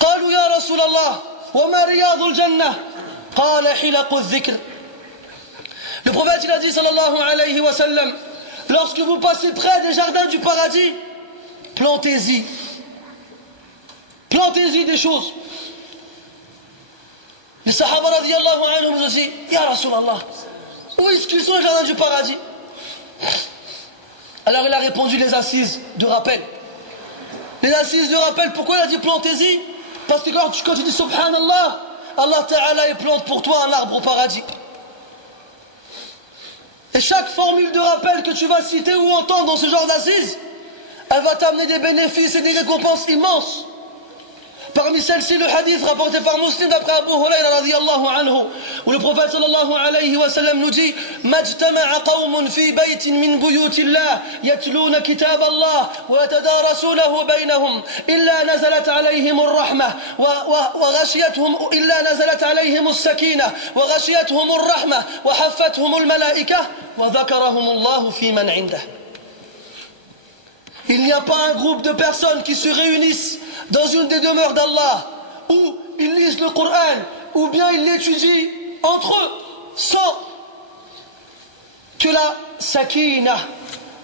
قالوا يا رسول الله وما رياض الجنة قال حلق الذكر. Le prophète il a dit sallallahu alayhi wa sallam, lorsque vous passez près des jardins du paradis, plantez-y des choses. Les sahaba radiyallahu anhum nous ont dit, Ya Rasulallah, où est-ce qu'ils sont les jardins du paradis? Alors il a répondu les assises de rappel. Les assises de rappel, pourquoi il a dit plantez-y? Parce que quand tu dis subhanallah, Allah Ta'ala il plante pour toi un arbre au paradis. Et chaque formule de rappel que tu vas citer ou entendre dans ce genre d'assises, elle va t'amener des bénéfices et des récompenses immenses. Parmi celles-ci, le hadith rapporté par Muslim d'après Abu Hurayra radiyallahu anhu, où le prophète sallallahu alayhi wa sallam nous dit, Majtama'a qawmun fi baytin min buyutillah, yatluna kitab Allah, wa yatadarasunahu baynahum, illa nazalat alayhim ar-rahmah, wa ghashiyatuhum, illa nazalat alayhim as-sakinah, wa ghashiyatuhum ar-rahmah, wa haffathum al-malaikah, wa dhakarahum Allah fi man 'indah. Il n'y a pas un groupe de personnes qui se réunissent dans une des demeures d'Allah, où ils lisent le Coran, ou bien ils l'étudient entre eux, sans que la sakina,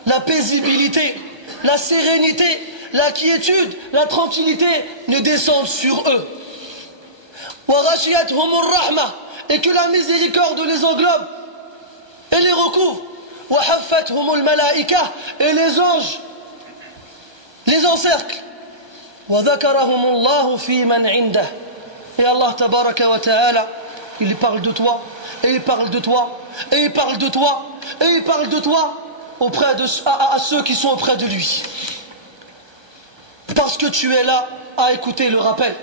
la paisibilité, la sérénité, la quiétude, la tranquillité ne descendent sur eux. Et que la miséricorde les englobe et les recouvre. Et les anges les encerclent. Et Allah tabaraka wa ta'ala, il parle de toi, et il parle de toi, et il parle de toi, et il parle de toi à ceux qui sont auprès de lui. Parce que tu es là à écouter le rappel.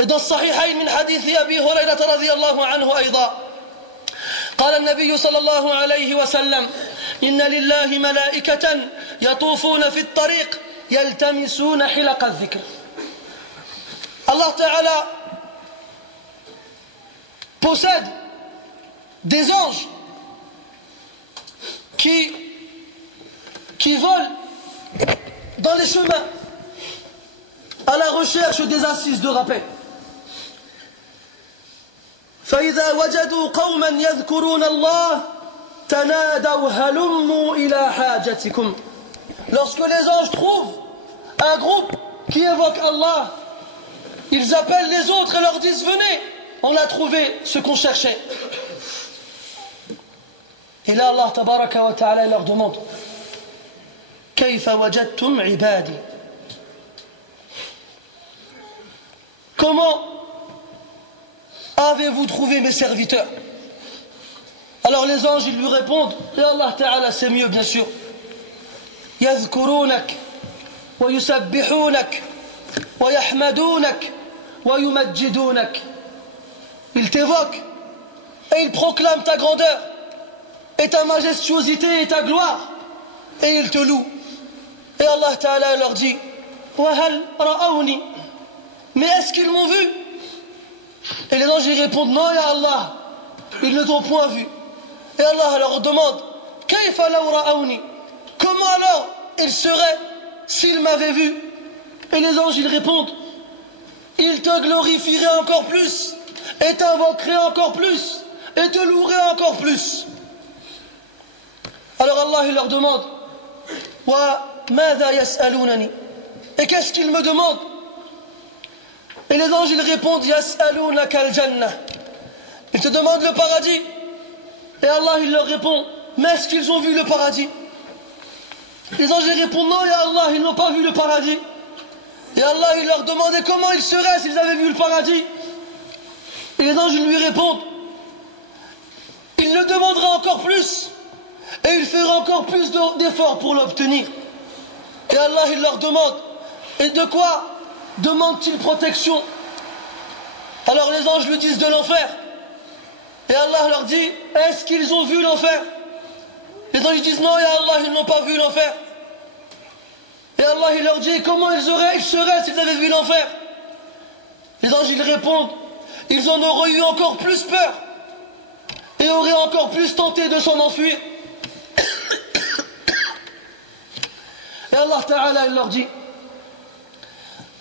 Et dans Sahihayn min hadith Abi Hurayra radiyallahu anhu أيضا قال النبي صلى الله عليه وسلم إن لله ملائكة يطوفون في الطريق يلتمسون حلق الذكر. Allah Ta'ala possède des anges qui volent dans les chemins à la recherche des assises de rappel. فإذا وجدوا قوما يذكرون الله تنادوا هلموا إلى حاجتكم. Lorsque les anges trouvent un groupe qui évoque Allah, ils appellent les autres et leur disent venez, on a trouvé ce qu'on cherchait. Et là Allah tabaraka wa ta'ala leur demande كيف وجدتم عبادي. Comment avez-vous trouvé mes serviteurs? Alors les anges ils lui répondent, et Allah Ta'ala c'est mieux bien sûr. يذكرونك ويسبحونك ويحمدونك ويمجدونك. Ils t'évoquent et ils proclament ta grandeur et ta majestuosité et ta gloire et ils te louent. Et Allah Ta'ala leur dit وهل رأوني. Mais est-ce qu'ils m'ont vu? Et les anges ils répondent non ya Allah, ils ne t'ont point vu. Et Allah leur demande كيف لو رأوني. Comment alors ils seraient s'ils m'avaient vu? Et les anges ils répondent ils te glorifieraient encore plus et t'invoqueraient encore plus et te loueraient encore plus. Alors Allah il leur demande وماذا يسألونني. Et qu'est-ce qu'ils me demandent? Et les anges ils répondent يسألونك الجنة. Ils te demandent le paradis. Et Allah il leur répond mais est-ce qu'ils ont vu le paradis? Les anges ils répondent non ya Allah, ils n'ont pas vu le paradis. Et Allah il leur demandait comment ils seraient s'ils avaient vu le paradis. Et les anges ils lui répondent il le demandera encore plus et il fera encore plus d'efforts pour l'obtenir. Et Allah il leur demande et de quoi demande-t-il protection? Alors les anges lui disent de l'enfer. Et Allah leur dit est-ce qu'ils ont vu l'enfer? Les anges disent non ya Allah, ils n'ont pas vu l'enfer. Et Allah il leur dit comment ils seraient s'ils avaient vu l'enfer? Les anges ils répondent ils en auraient eu encore plus peur et auraient encore plus tenté de s'en enfuir. Et Allah Ta'ala il leur dit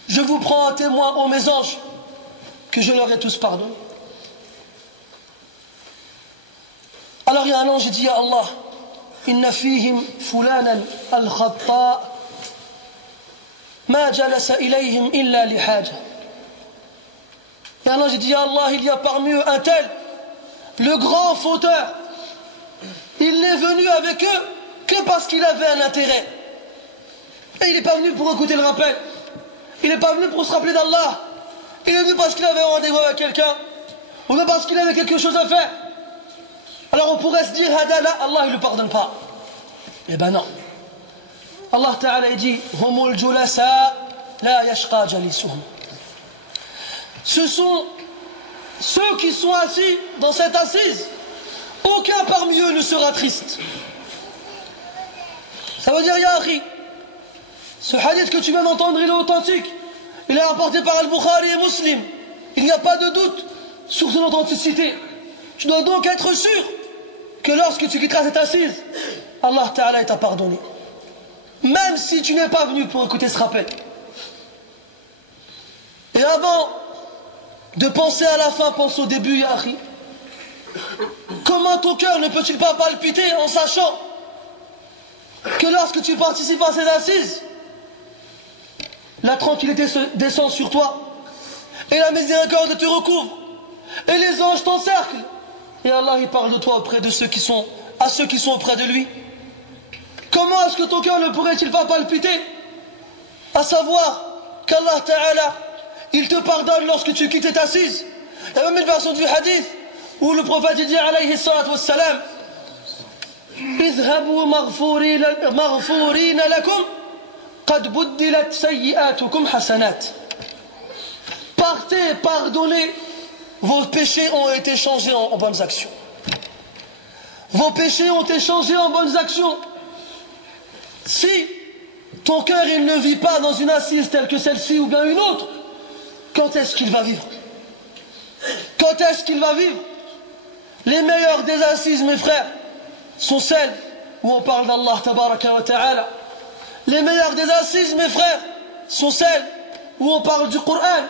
je vous prends un témoin ô mes anges que je leur ai tous pardonné. Alors il y a un ange qui dit à Allah inna fihim fulanan al-khatta ma jalasa ilayhim illa li haja. Et un ange qui dit à Allah il y a parmi eux un tel, le grand fauteur, il n'est venu avec eux que parce qu'il avait un intérêt. Et il n'est pas venu pour écouter le rappel. Il n'est pas venu pour se rappeler d'Allah. Il est venu parce qu'il avait un rendez-vous avec quelqu'un. Ou bien parce qu'il avait quelque chose à faire. Alors on pourrait se dire Hadala, Allah il ne le pardonne pas. Eh ben non. Allah Ta'ala dit Humul julasa la yashqa jalisuhum. Ce sont ceux qui sont assis dans cette assise. Aucun parmi eux ne sera triste. Ça veut dire Ya akhi, ce hadith que tu viens d'entendre, il est authentique. Il est rapporté par Al-Bukhari et Muslim. Il n'y a pas de doute sur son authenticité. Tu dois donc être sûr que lorsque tu quitteras cette assise, Allah Ta'ala t'a pardonné. Même si tu n'es pas venu pour écouter ce rappel. Et avant de penser à la fin, pense au début, Ya akhi. Comment ton cœur ne peut-il pas palpiter en sachant que lorsque tu participes à ces assises, la tranquillité descend sur toi et la miséricorde te recouvre et les anges t'encerclent et Allah il parle de toi auprès de ceux qui sont auprès de lui. Comment est-ce que ton cœur ne pourrait-il pas palpiter à savoir qu'Allah Ta'ala il te pardonne lorsque tu quittes cette assise? Il y a même une version du hadith où le prophète dit alayhi salatu wassalam اذهبوا مغفورين لكم قد بدلت سيئاتكم حسنات. Partez, pardonnez, vos péchés ont été changés en bonnes actions. Vos péchés ont été changés en bonnes actions. Si ton cœur il ne vit pas dans une assise telle que celle-ci ou bien une autre, quand est-ce qu'il va vivre? Quand est-ce qu'il va vivre? Les meilleures des assises, mes frères, sont celles où on parle d'Allah tabaraka wa ta'ala Les meilleures des assises, mes frères, sont celles où on parle du Coran,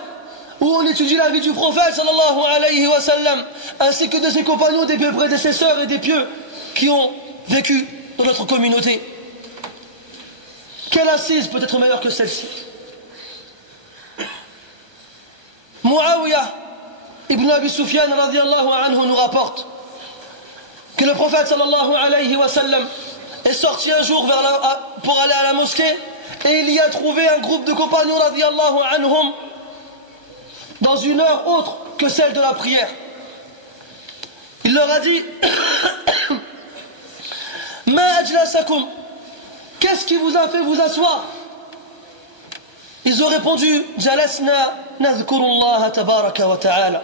où on étudie la vie du prophète sallallahu alayhi wa sallam, ainsi que de ses compagnons, des pieux prédécesseurs et des pieux qui ont vécu dans notre communauté. Quelle assise peut être meilleure que celle-ci? Muawiyah ibn Abi Sufyan radiyallahu anhu nous rapporte que le prophète sallallahu alayhi wa sallam est sorti un jour pour aller à la mosquée et il y a trouvé un groupe de compagnons radiyallahu anhum dans une heure autre que celle de la prière. Il leur a dit Ma ajlasakum, qu'est-ce qui vous a fait vous asseoir? Ils ont répondu Jalasna nadhkurullaha tabaraka wa ta'ala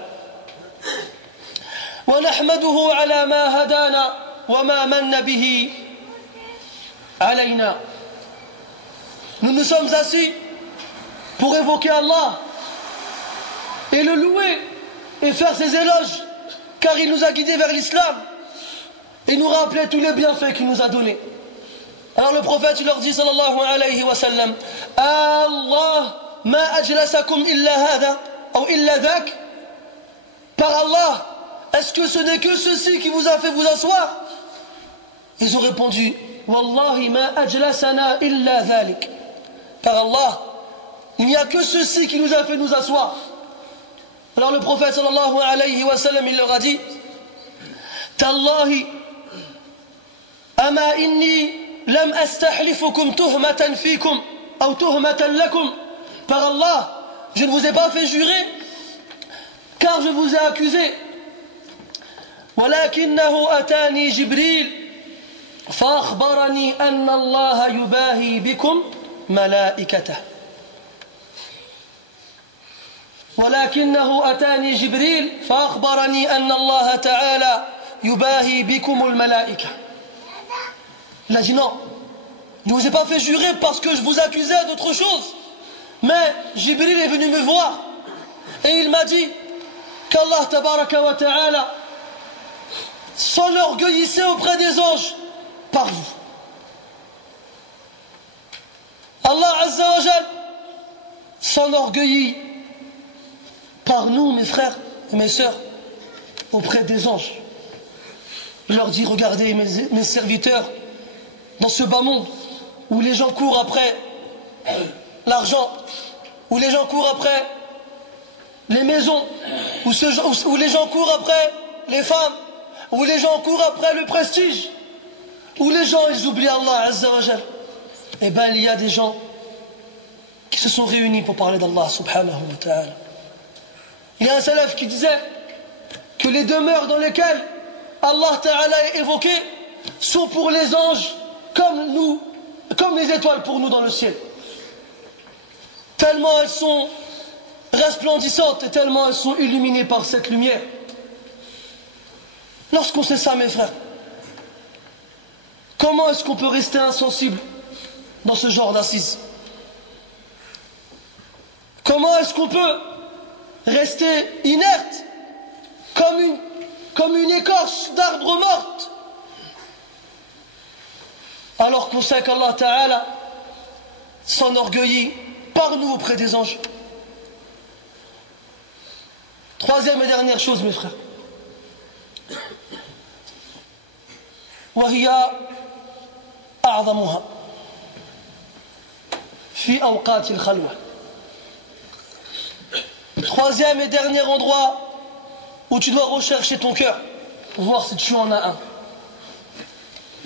wa nahmaduhu ala ma hadana wa ma manna bihi alayna. Nous nous sommes assis pour évoquer Allah et le louer et faire ses éloges, car il nous a guidés vers l'islam et nous rappeler tous les bienfaits qu'il nous a donnés. Alors le prophète il leur dit sallallahu alayhi wa sallam Allah ma ajlasakum illa hada ou illa dhak. Par Allah, est-ce que ce n'est que ceci qui vous a fait vous asseoir? Ils ont répondu Wallahi ma ajlasana illa dhalik. Par Allah, il n'y a que ceci qui nous a fait nous asseoir. Alors le prophète sallallahu alayhi wa sallam il leur a dit Tallahi ama inni lam astahlifukum tuhmatan fikum ou tuhmatan lakum. Par Allah, je ne vous ai pas fait jurer car je vous ai accusé. ولكنه أتاني جبريل فأخبرني أن الله يباهي بكم ملائكته. ولكنه أتاني جبريل فأخبرني أن الله تعالى يباهي بكم الملائكة. Il a dit non, je ne vous ai pas fait jurer parce que je vous accusais d'autre chose. Mais Jibril est venu me voir et il m'a dit qu'Allah tabaraka wa ta'ala s'enorgueillissait auprès des anges par vous. Allah azza wa jal s'enorgueillit par nous, mes frères et mes sœurs, auprès des anges. Il leur dit regardez mes serviteurs, dans ce bas monde où les gens courent après l'argent, où les gens courent après les maisons, où les gens courent après les femmes, où les gens courent après le prestige, où les gens ils oublient Allah Azza wa Jal. Eh bien il y a des gens qui se sont réunis pour parler d'Allah subhanahu wa ta'ala. Il y a un salaf qui disait que les demeures dans lesquelles Allah ta'ala est évoqué sont pour les anges comme nous, comme les étoiles pour nous dans le ciel. Tellement elles sont resplendissantes et tellement elles sont illuminées par cette lumière. Lorsqu'on sait ça, mes frères, comment est-ce qu'on peut rester insensible dans ce genre d'assises? Comment est-ce qu'on peut rester inerte comme une écorce d'arbre morte, alors qu'on sait qu'Allah Ta'ala s'enorgueillit par nous auprès des anges? Troisième et dernière chose, mes frères, وهي أعظمها في أوقات الخلوة. Troisième et dernier endroit où tu dois rechercher ton cœur, voir si tu en as un.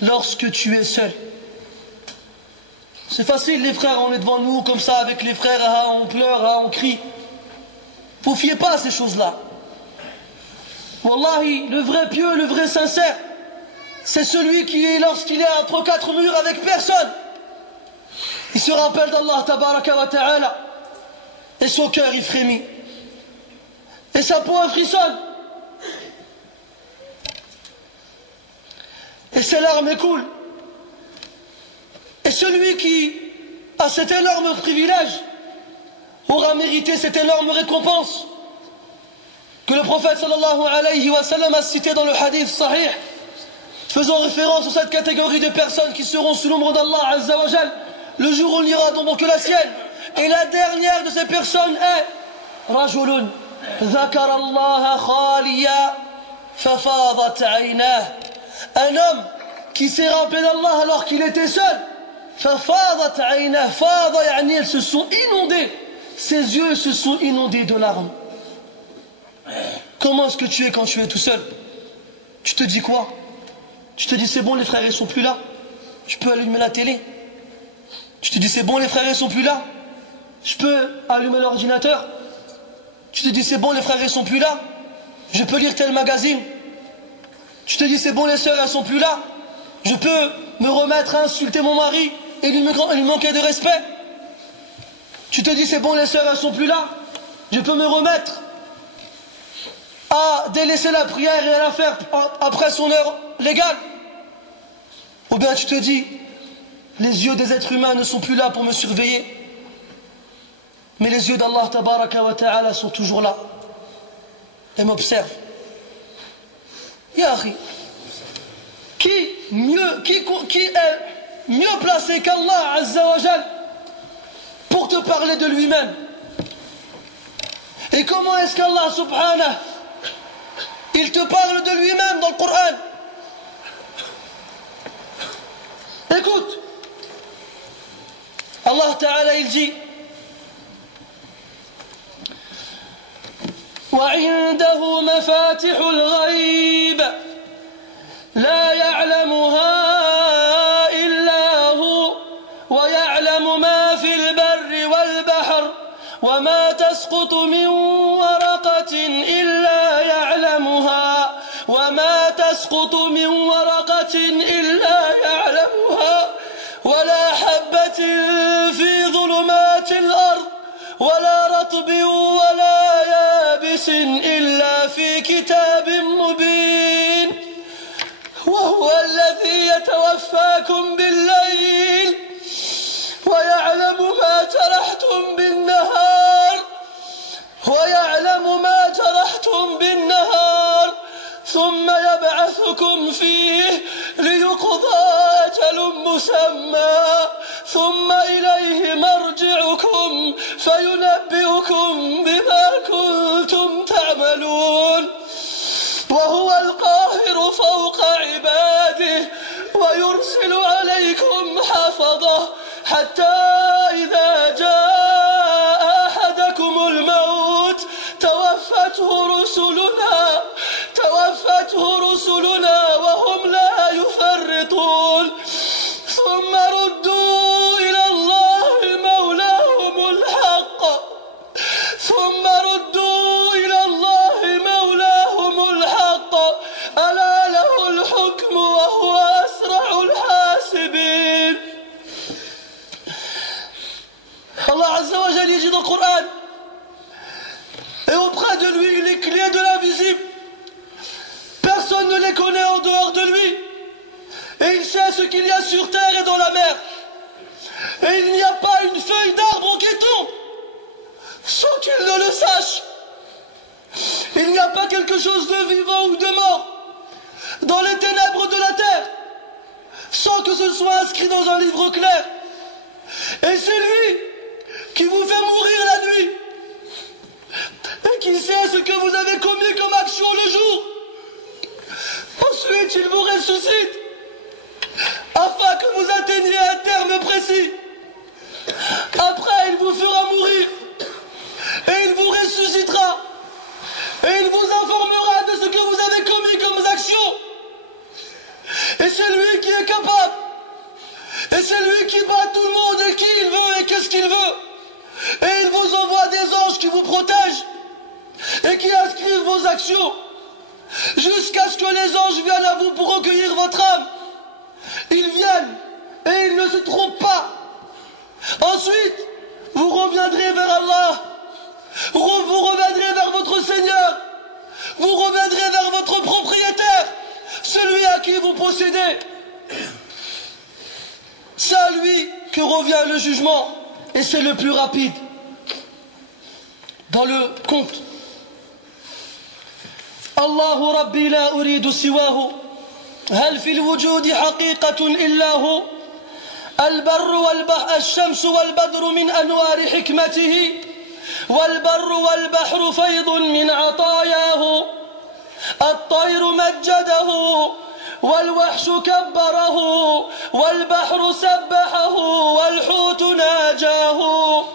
Lorsque tu es seul. C'est facile, les frères, on est devant nous comme ça avec les frères, on pleure, on crie. Ne vous fiez pas à ces choses-là. Wallahi, le vrai pieux, le vrai sincère, c'est celui qui est, lorsqu'il est entre quatre murs avec personne, il se rappelle d'Allah tabaraka wa ta'ala et son cœur il frémit et sa peau elle frissonne et ses larmes écoulent. Et celui qui a cet énorme privilège aura mérité cette énorme récompense que le prophète sallallahu alayhi wa sallam a cité dans le hadith sahih, faisant référence à cette catégorie de personnes qui seront sous l'ombre d'Allah Azza wa Jal le jour où on ira donc que la sienne. Et la dernière de ces personnes est رجل ذكر الله خاليا ففاضت عيناه. Un homme qui s'est rappelé d'Allah alors qu'il était seul. ففاضت عيناه. فاض يعني elles se sont inondées. Ses yeux se sont inondés de larmes. Comment est-ce que tu es quand tu es tout seul? Tu te dis quoi? Tu te dis c'est bon, les frères ils sont plus là, je peux allumer la télé. Tu te dis c'est bon, les frères ils sont plus là, je peux allumer l'ordinateur. Tu te dis c'est bon, les frères ils sont plus là, je peux lire tel magazine. Tu te dis c'est bon, les sœurs elles sont plus là, je peux me remettre à insulter mon mari et lui manquer de respect. Tu te dis c'est bon, les sœurs elles sont plus là, je peux me remettre à délaisser la prière et à la faire après son heure légale. Ou bien tu te dis les yeux des êtres humains ne sont plus là pour me surveiller, mais les yeux d'Allah tabaraka wa ta'ala sont toujours là et m'observent. Ya akhi, qui est mieux placé qu'Allah Azza wa Jal pour te parler de lui-même? Et comment est-ce qu'Allah subhanahu il te parle de lui-même dans le Coran? Écoute, Allah Ta'ala il dit وعنده مفاتح الغيب لا يعلمها إلا هو ويعلم ما في البر والبحر وما تسقط من ورقة إلا يعلمها وما تسقط من ورقة إلا يعلمها ولا حبة في ظلمات الأرض ولا رطب ولا يابس إلا في كتاب مبين وهو الذي يتوفاكم بالليل ويعلم ما جرحتم بالنهار ثم يبعثكم فيه ليقضى أجل مسمى ثم إليه مرجعكم فينبئكم بما كنتم تعملون وهو القاهر فوق عباده ويرسل عليكم حفظه حتى إذا جاء أحدكم الموت توفته رسلنا وهم لا يفرطون ثم ردوا إلى الله مولاهم الحق ألا له الحكم وهو أسرع الحاسبين. Allah Azza wa Jalla dit dans le Coran, et auprès de lui les clés de l'invisible, personne ne les connaît en dehors de lui, et il sait ce qu'il y a sur terre et dans la mer, et il n'y a pas une feuille d'arbre qui tombe sans qu'il ne le sache. Il n'y a pas quelque chose de vivant ou de mort dans les ténèbres de la terre sans que ce soit inscrit dans un livre clair. Et c'est lui qui vous fait mourir la nuit et qui sait ce que vous avez commis comme action le jour. Ensuite, il vous ressuscite afin que vous atteigniez un terme précis. Après, il vous fera mourir et il vous ressuscitera et il vous informera de ce que vous avez commis comme action. Et c'est lui qui est capable. Et c'est lui qui bat tout le monde et qui il veut et qu'est-ce qu'il veut. Et il vous envoie des anges qui vous protègent et qui inscrivent vos actions jusqu'à ce que les anges viennent à vous pour recueillir votre âme. Ils viennent et ils ne se trompent pas. Ensuite, vous reviendrez vers Allah. Vous reviendrez vers votre Seigneur. Vous reviendrez vers votre propriétaire, celui à qui vous possédez. C'est à lui que revient le jugement et c'est le plus rapide. Dans le conte, Allahu Rabbi la uridu siwahu hal fil wujudi haqiqatun illa hu البر الشمس والبدر من أنوار حكمته والبر والبحر فيض من عطاياه الطير مجده والوحش كبره والبحر سبحه والحوت ناجاه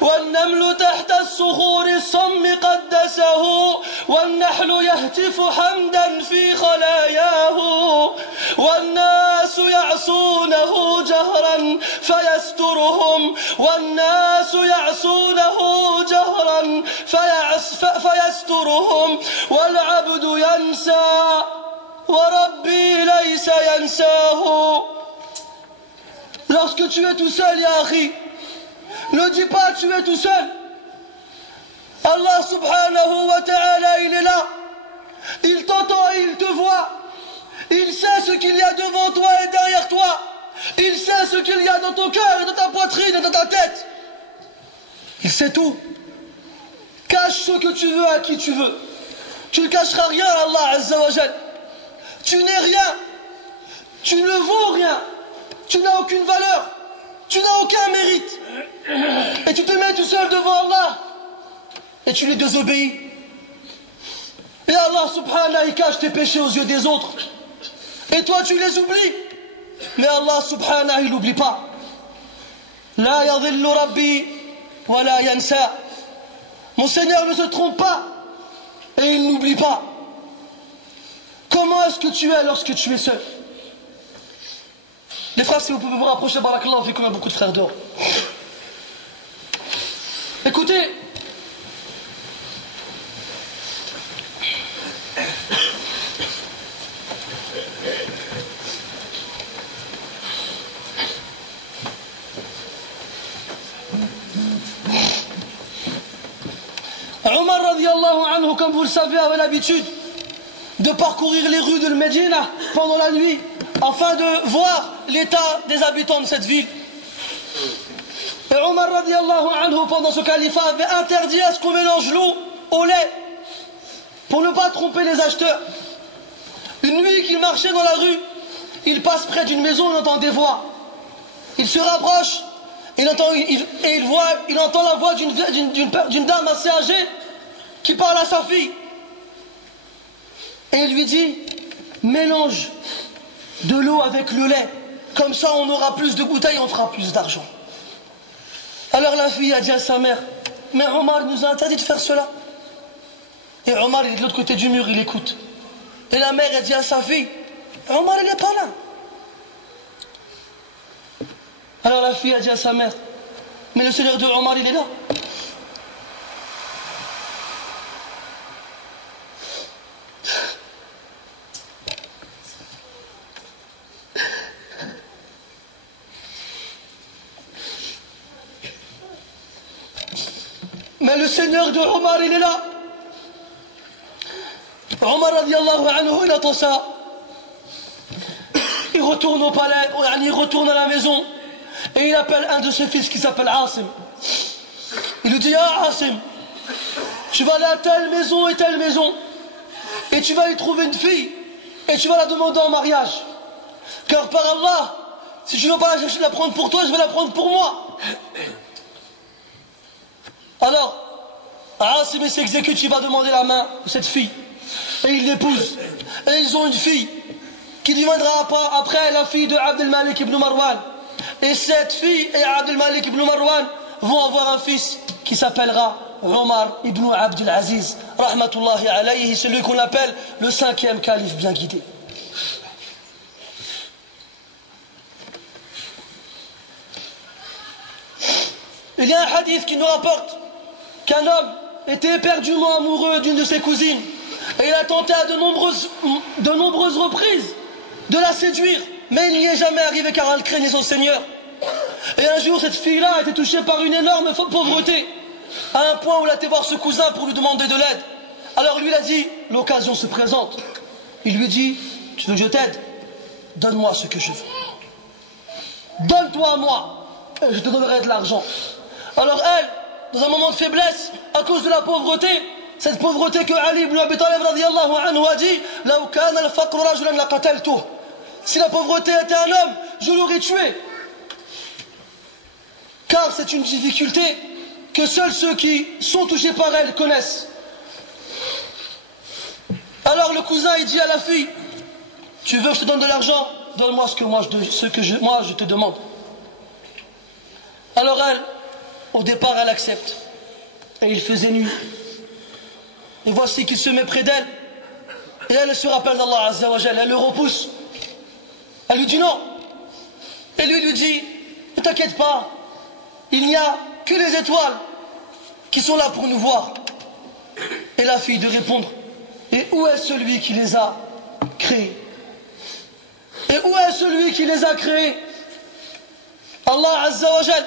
والنمل تحت الصخور الصم قدسه والنحل يهتف حمدا في خلاياه والناس يعصونه جهرا فيسترهم والناس يعصونه جهرا فيسترهم والعبد ينسى وربي ليس ينساه. Lorsque tu es tout seul, ya akhi, ne dis pas tu es tout seul. Allah subhanahu wa ta'ala, il est là. Il t'entend et il te voit. Il sait ce qu'il y a devant toi et derrière toi. Il sait ce qu'il y a dans ton cœur et dans ta poitrine et dans ta tête. Il sait tout. Cache ce que tu veux à qui tu veux. Tu ne cacheras rien à Allah Azza wa Jal. Tu n'es rien. Tu ne vaux rien. Tu n'as aucune valeur. Tu n'as aucun mérite. Et tu te mets tout seul devant Allah. Et tu les désobéis. Et Allah subhanahu il cache tes péchés aux yeux des autres. Et toi tu les oublies. Mais Allah subhanahu il n'oublie pas. La yadhillu rabbi wa la yansa. Mon Seigneur ne se trompe pas. Et il n'oublie pas. Comment est-ce que tu es lorsque tu es seul? Les frères, si vous pouvez vous rapprocher, barakallahu fikum, il y a beaucoup de frères dehors. Écoutez, Omar radiallahu anhu, comme vous le savez, avait l'habitude de parcourir les rues de Médina pendant la nuit afin de voir l'état des habitants de cette ville. Et Omar radiallahu anhu, pendant ce califat, avait interdit à ce qu'on mélange l'eau au lait pour ne pas tromper les acheteurs. Une nuit qu'il marchait dans la rue, il passe près d'une maison, il entend des voix. Il se rapproche, il entend la voix d'une dame assez âgée qui parle à sa fille. Et il lui dit, mélange de l'eau avec le lait, comme ça on aura plus de bouteilles, on fera plus d'argent. Alors la fille a dit à sa mère, mais Omar nous a interdit de faire cela. Et Omar il est de l'autre côté du mur, il écoute. Et la mère a dit à sa fille, Omar il n'est pas là. Alors la fille a dit à sa mère, mais le Seigneur de Omar il est là. Mais le Seigneur de Omar, il est là. Omar radiallahu anhu, il entend ça. Il retourne au palais, il retourne à la maison. Et il appelle un de ses fils qui s'appelle Asim. Il lui dit, ah Asim, tu vas aller à telle maison et telle maison. Et tu vas y trouver une fille. Et tu vas la demander en mariage. Car par Allah, si tu ne veux pas la prendre pour toi, je vais la prendre pour moi. Alors, Asim s'exécute, il va demander la main de cette fille. Et il l'épouse. Et ils ont une fille qui deviendra après la fille de Abd al-Malik ibn Marwan. Et cette fille et Abd al-Malik ibn Marwan vont avoir un fils qui s'appellera Omar ibn Abd al-Aziz. Rahmatullahi alayhi, celui qu'on appelle le 5e calife bien guidé. Il y a un hadith qui nous rapporte qu'un homme était éperdument amoureux d'une de ses cousines et il a tenté à de nombreuses reprises de la séduire, mais il n'y est jamais arrivé car elle craignait son Seigneur. Et un jour cette fille-là a été touchée par une énorme pauvreté, à un point où elle a été voir ce cousin pour lui demander de l'aide. Alors lui il a dit, l'occasion se présente. Il lui dit, tu veux que je t'aide? Donne-moi ce que je veux. Donne-toi à moi et je te donnerai de l'argent. Alors elle, dans un moment de faiblesse, à cause de la pauvreté, cette pauvreté que Ali ibn Abi Talib radiyallahu anhu a dit, law kana al-faqru rajulan laqataltuh. Si la pauvreté était un homme, je l'aurais tué. car c'est une difficulté que seuls ceux qui sont touchés par elle connaissent. Alors le cousin il dit à la fille, tu veux que je te donne de l'argent? Donne-moi ce que moi je te demande. Alors elle, au départ elle accepte. Et il faisait nuit. Et voici qu'il se met près d'elle. Et elle se rappelle d'Allah Azza wa Jal, elle le repousse. Elle lui dit non. Et lui dit, ne t'inquiète pas, il n'y a que les étoiles qui sont là pour nous voir. Et la fille de répondre, et où est celui qui les a créés? Et où est celui qui les a créés? Allah Azza wa Jal.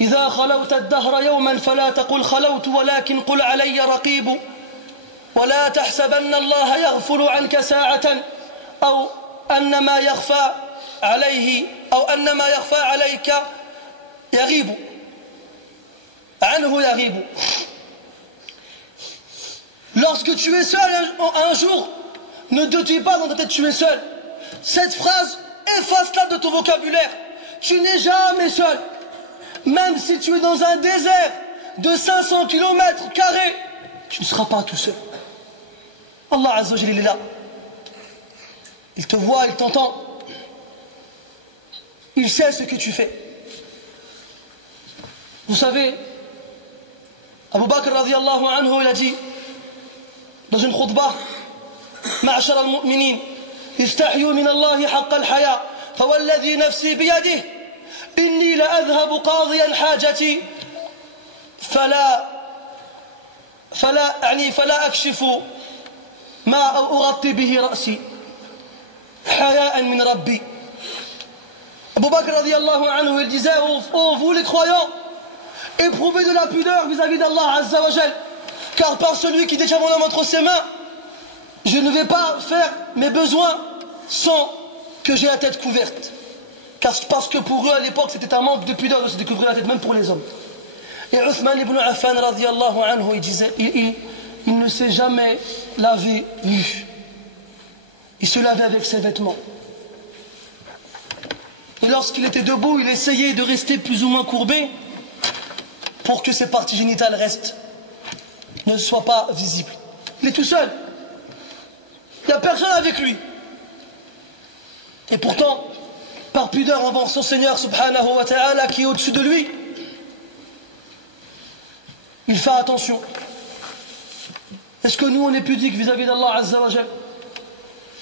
إذا خلوت الدهر يوما فلا تقل خلوت ولكن قل علي رقيب ولا تحسبن الله يغفل عنك ساعة أو أن ما يخفى عليه أو أن ما يخفى عليك يغيب عنه يغيب. Lorsque tu es seul un jour, ne te dis pas dans ta tête tu es seul. Cette phrase, efface-la de ton vocabulaire. Tu n'es jamais seul. Même si tu es dans un désert de 500 km carrés, tu ne seras pas tout seul. Allah Azza wa Jalla, il est là. Il te voit, il t'entend. Il sait ce que tu fais. Vous savez, Abu Bakr radiyallahu anhu, il a dit dans une khutbah, معشر المؤمنين استحيوا من الله حق الحياء فوالذي نفسي بيده إني لأذهب قاضيا حاجتي فلا أكشف ما أغطي به رأسي حياء من ربي. Abu Bakr radiyallahu anhu, il disait, oh vous les croyants, éprouvez de la pudeur vis-à-vis d'Allah Azza wa Jal, car par celui qui détient mon âme entre ses mains, je ne vais pas faire mes besoins sans que j'ai la tête couverte. Parce que pour eux à l'époque c'était un manque de pudeur de se découvrir la tête, même pour les hommes. Et Uthman ibn Affan radiyallahu anhu, il disait, il ne s'est jamais lavé nu. Il se lavait avec ses vêtements. Et lorsqu'il était debout, il essayait de rester plus ou moins courbé pour que ses parties génitales ne soient pas visibles. Il est tout seul. Il n'y a personne avec lui. Et pourtant, par pudeur envers son Seigneur subhanahu wa ta'ala qui est au-dessus de lui, il fait attention. Est-ce que nous on est pudique vis-à-vis d'Allah Azza wa Jal?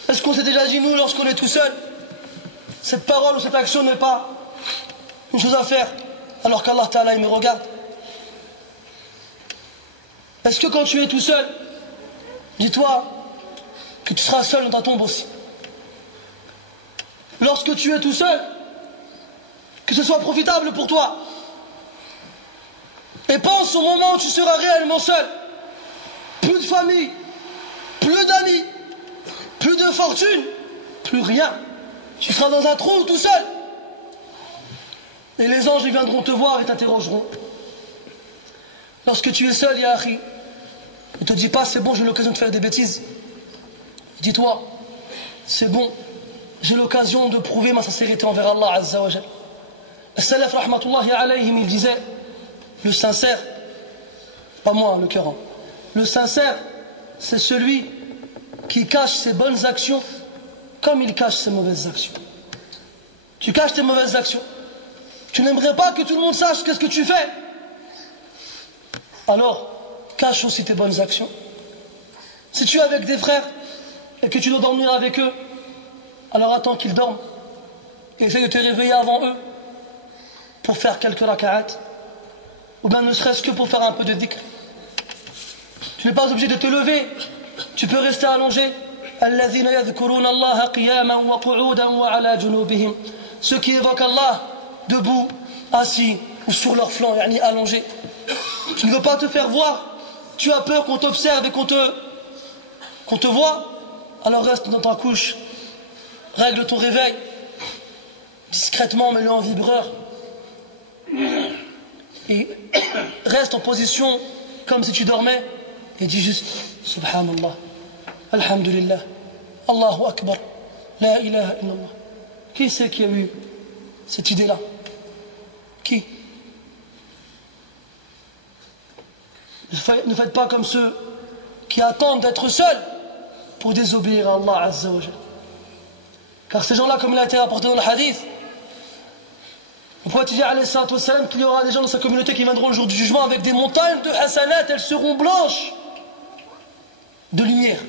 Est-ce qu'on s'est déjà dit nous lorsqu'on est tout seul, cette parole ou cette action n'est pas une chose à faire alors qu'Allah Ta'ala il me regarde? Est-ce que quand tu es tout seul, dis-toi que tu seras seul dans ta tombe aussi? Lorsque tu es tout seul, que ce soit profitable pour toi. Et pense au moment où tu seras réellement seul. Plus de famille, plus d'amis, plus de fortune, plus rien. Tu seras dans un trou tout seul. Et les anges ils viendront te voir et t'interrogeront. Lorsque tu es seul, ya akhi, ne te dis pas c'est bon, j'ai l'occasion de faire des bêtises. Dis-toi, c'est bon, j'ai l'occasion de prouver ma sincérité envers Allah Azza wa Jal. As-Salaf rahmatullahi alayhim, il disait, le sincère, pas moi en l'occurrence, le sincère c'est celui qui cache ses bonnes actions comme il cache ses mauvaises actions. Tu caches tes mauvaises actions, tu n'aimerais pas que tout le monde sache qu'est-ce que tu fais, alors cache aussi tes bonnes actions. Si tu es avec des frères et que tu dois dormir avec eux, alors attends qu'ils dorment et essaie de te réveiller avant eux pour faire quelques raka'at, ou bien ne serait-ce que pour faire un peu de dhikr. Tu n'es pas obligé de te lever, tu peux rester allongé. Ceux qui évoquent Allah debout, assis ou sur leur flanc, allongés. Tu ne veux pas te faire voir, tu as peur qu'on t'observe et qu'on te voit, alors reste dans ta couche, règle ton réveil discrètement, mets-le en vibreur et reste en position comme si tu dormais et dis juste Subhanallah, Alhamdulillah, Allahu Akbar, La ilaha illallah. Qui c'est qui a eu cette idée-là? Qui? Ne faites pas comme ceux qui attendent d'être seuls pour désobéir à Allah Azza wa Jal. Car ces gens-là, comme il a été rapporté dans le hadith, le prophète dit alayhi salatu wassalam qu'il y aura des gens dans sa communauté qui viendront le jour du jugement avec des montagnes de hasanat, elles seront blanches de lumière.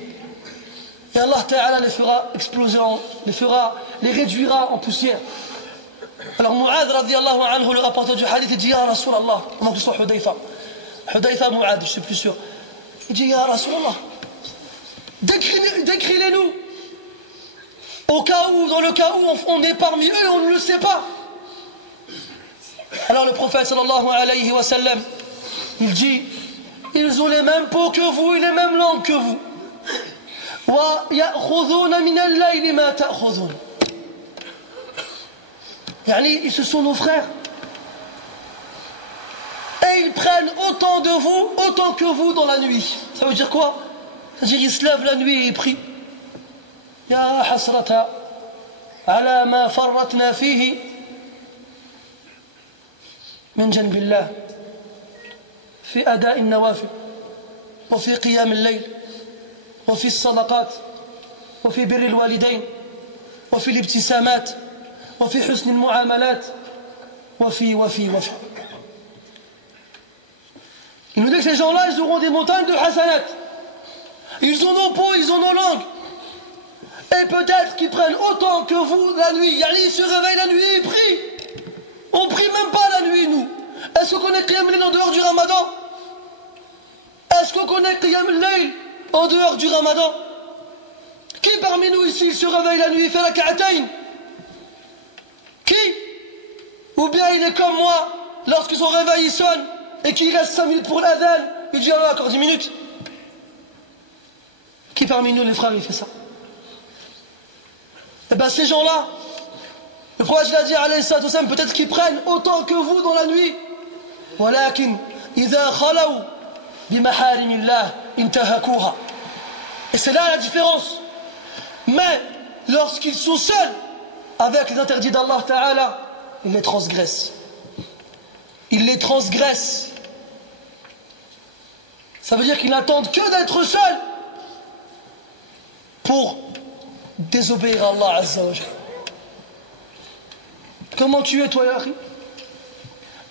Et Allah Ta'ala les fera exploser, les réduira en poussière. Alors Mu'adh radiyallahu anhu, le rapporteur du hadith, il dit Ya Rasulallah, avant que ce soit Hudayfa Mu'adh, je suis plus sûr. Il dit Ya Rasulallah, décris-les-nous. Dans le cas où on est parmi eux et on ne le sait pas. Alors le prophète sallallahu alayhi wa sallam, il dit, ils ont les mêmes peaux que vous et les mêmes langues que vous. Ils se sont nos frères. Et ils prennent autant de vous, autant que vous dans la nuit. Ça veut dire quoi? Ça veut dire qu'ils se lèvent la nuit et ils prient. Ya hasrata ala ma farratna fihi من جنب الله في أداء النوافل وفي قيام الليل وفي الصدقات وفي بر الوالدين وفي الابتسامات وفي حسن المعاملات وفي Il nous dit que ces gens-là, ils auront des montagnes de hasanat. Ils ont nos peaux, ils ont nos langues. Et peut-être qu'ils prennent autant que vous la nuit. Ils se réveillent la nuit et ils prient. On prie même pas la nuit, nous. Est-ce qu'on connaît Qiyam al-Layl en dehors du Ramadan? Est-ce qu'on connaît Qiyam al-Layl en dehors du Ramadan? Qui parmi nous ici se réveille la nuit et fait la ka'atayn? Qui? Ou bien il est comme moi, lorsque son réveil sonne et qu'il reste 5 minutes pour l'adhan, il dit ah, encore 10 minutes. Qui parmi nous, les frères, il fait ça? Eh bien ces gens-là, le prophète a dit alayhi salatu wassalam, peut-être qu'ils prennent autant que vous dans la nuit. Walakin idha khalaw bi maharimillah intahakuha. Et c'est là la différence. Mais lorsqu'ils sont seuls avec les interdits d'Allah Ta'ala, ils les transgressent. Ils les transgressent. Ça veut dire qu'ils n'attendent que d'être seuls pour désobéir à Allah Azza wa Jalla. Comment tu es, toi, Yahri?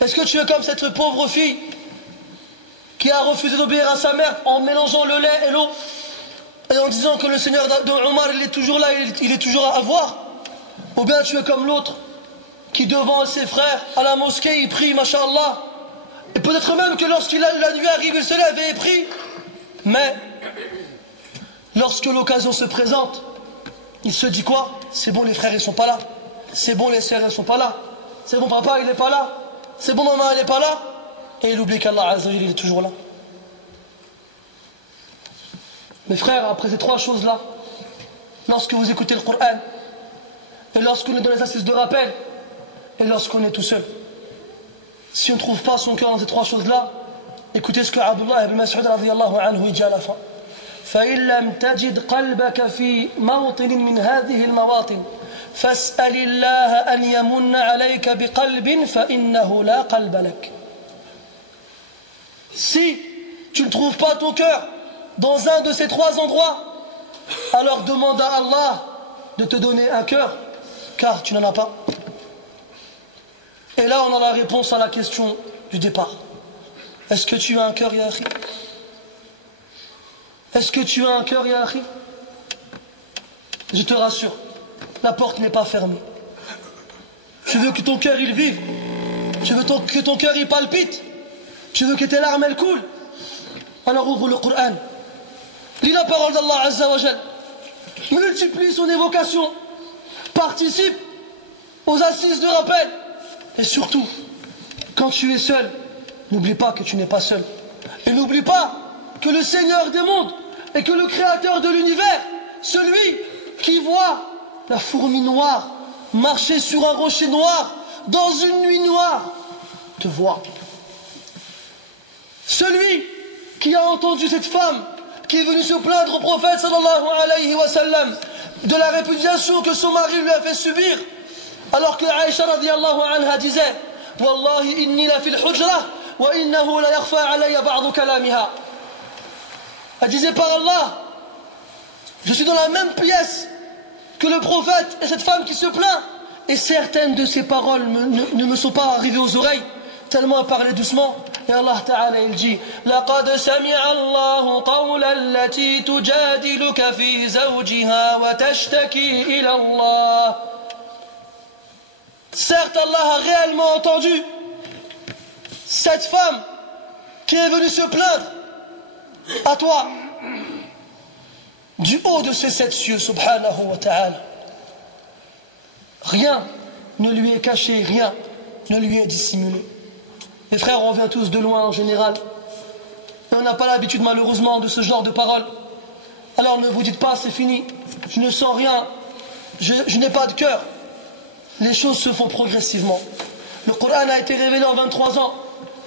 Est-ce que tu es comme cette pauvre fille qui a refusé d'obéir à sa mère en mélangeant le lait et l'eau et en disant que le Seigneur de Omar, il est toujours là, il est toujours à voir? Ou bien tu es comme l'autre qui, devant ses frères à la mosquée, il prie, masha'Allah, et peut-être même que lorsqu'il la nuit arrive, il se lève et il prie, mais lorsque l'occasion se présente, il se dit quoi? C'est bon, les frères ils sont pas là. C'est bon, les sœurs elles sont pas là. C'est bon, papa il est pas là. C'est bon, maman elle est pas là. Et il oublie qu'Allah Azza wa Jalla il est toujours là. Mes frères, après ces trois choses-là, lorsque vous écoutez le Coran, et lorsqu'on est dans les assises de rappel, et lorsqu'on est tout seul, si on ne trouve pas son cœur dans ces trois choses-là, écoutez ce que Abdullah ibn Mas'ud radiyallahu anhu dit à la fin. فإن لم تجد قلبك في موطن من هذه المواطن فاسأل الله أن يمن عليك بقلب فإنه لا قلب لك. Si tu ne trouves pas ton cœur dans un de ces trois endroits, alors demande à Allah de te donner un cœur, car tu n'en as pas. Et là on a la réponse à la question du départ. Est-ce que tu as un cœur, ya akhi? Est-ce que tu as un cœur, ya akhi? Je te rassure, la porte n'est pas fermée. Tu veux que ton cœur il vive, tu veux que ton cœur il palpite, tu veux que tes larmes elles coulent, alors ouvre le Coran, lis la parole d'Allah Azza wa Jal, multiplie son évocation, participe aux assises de rappel, et surtout, quand tu es seul, n'oublie pas que tu n'es pas seul, et n'oublie pas que le Seigneur des mondes et que le Créateur de l'univers, celui qui voit la fourmi noire marcher sur un rocher noir dans une nuit noire, te voit. Celui qui a entendu cette femme qui est venue se plaindre au prophète sallallahu alayhi wa sallam de la répudiation que son mari lui a fait subir Alors que Aïcha radiyallahu anha disait Wallahi inni la fil hujra wa innahu la yakhfa alayya ba'du kalamiha. Elle disait par Allah, je suis dans la même pièce que le prophète et cette femme qui se plaint. Et certaines de ces paroles ne me sont pas arrivées aux oreilles, tellement elle parlait doucement. Et Allah Ta'ala il dit لَقَدْ سَمِعَ اللَّهُ قَوْلَ الَّتِي تُجَادِلُكَ فِي زَوْجِهَا وَتَشْتَكِي إِلَى اللَّهِ. Certes, Allah a réellement entendu cette femme qui est venue se plaindre à toi du haut de ces 7 cieux, subhanahu wa ta'ala. Rien ne lui est caché, rien ne lui est dissimulé. Les frères, on vient tous de loin en général. Et on n'a pas l'habitude malheureusement de ce genre de paroles. Alors ne vous dites pas c'est fini, je ne sens rien, je n'ai pas de cœur. Les choses se font progressivement. Le Coran a été révélé en 23 ans.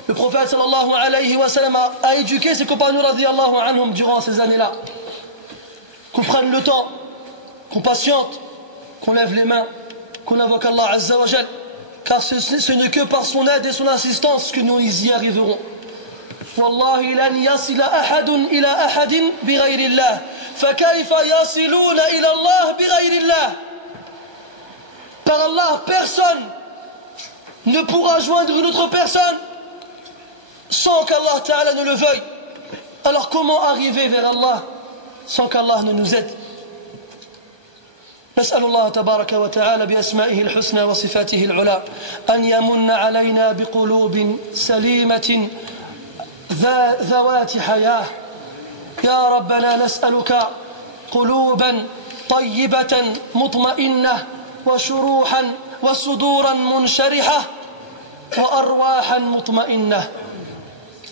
Le prophète sallallahu alayhi wa sallam a éduqué ses compagnons radiyallahu anhum durant ces années-là. Qu'on prenne le temps, qu'on patiente, qu'on lève les mains, qu'on invoque Allah Azza wa Jal, car ce n'est que par son aide et son assistance que nous y arriverons. Wallahi lan yasila ahadun ila ahadin bighayri Allah, fakayfa yasiluna ila Allah bighayri Allah. Par Allah, personne ne pourra joindre une autre personne sans qu'Allah Ta'ala ne le veuille. Alors comment arriver vers Allah sans qu'Allah ne nous aide? نسأل الله تبارك وتعالى بأسمائه الحسنى وصفاته العلى أن يمن علينا بقلوب سليمة ذوات حياة. يا ربنا نسألك قلوبا طيبة مطمئنة وشروحا وصدورا منشرحة وأرواحا مطمئنة.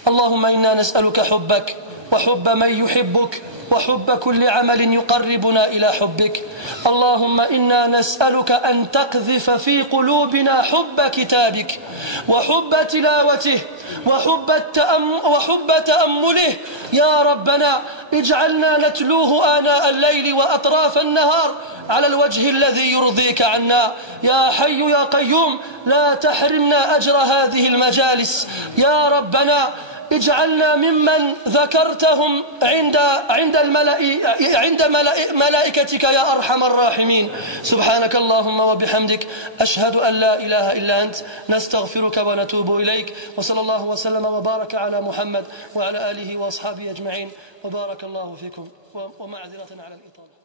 اللهم إنا نسألك حبك وحب من يحبك وحب كل عمل يقربنا إلى حبك. اللهم إنا نسألك أن تقذف في قلوبنا حب كتابك وحب تلاوته وحب تأمله. يا ربنا اجعلنا نتلوه آناء الليل وأطراف النهار على الوجه الذي يرضيك عنا. يا حي يا قيوم لا تحرمنا أجر هذه المجالس. يا ربنا اجعلنا ممن ذكرتهم عند ملائكتك يا أرحم الراحمين. سبحانك اللهم وبحمدك أشهد أن لا إله إلا أنت نستغفرك ونتوب إليك. وصلى الله وسلم وبارك على محمد وعلى آله وأصحابه أجمعين وبارك الله فيكم ومعذرة على الإطالة.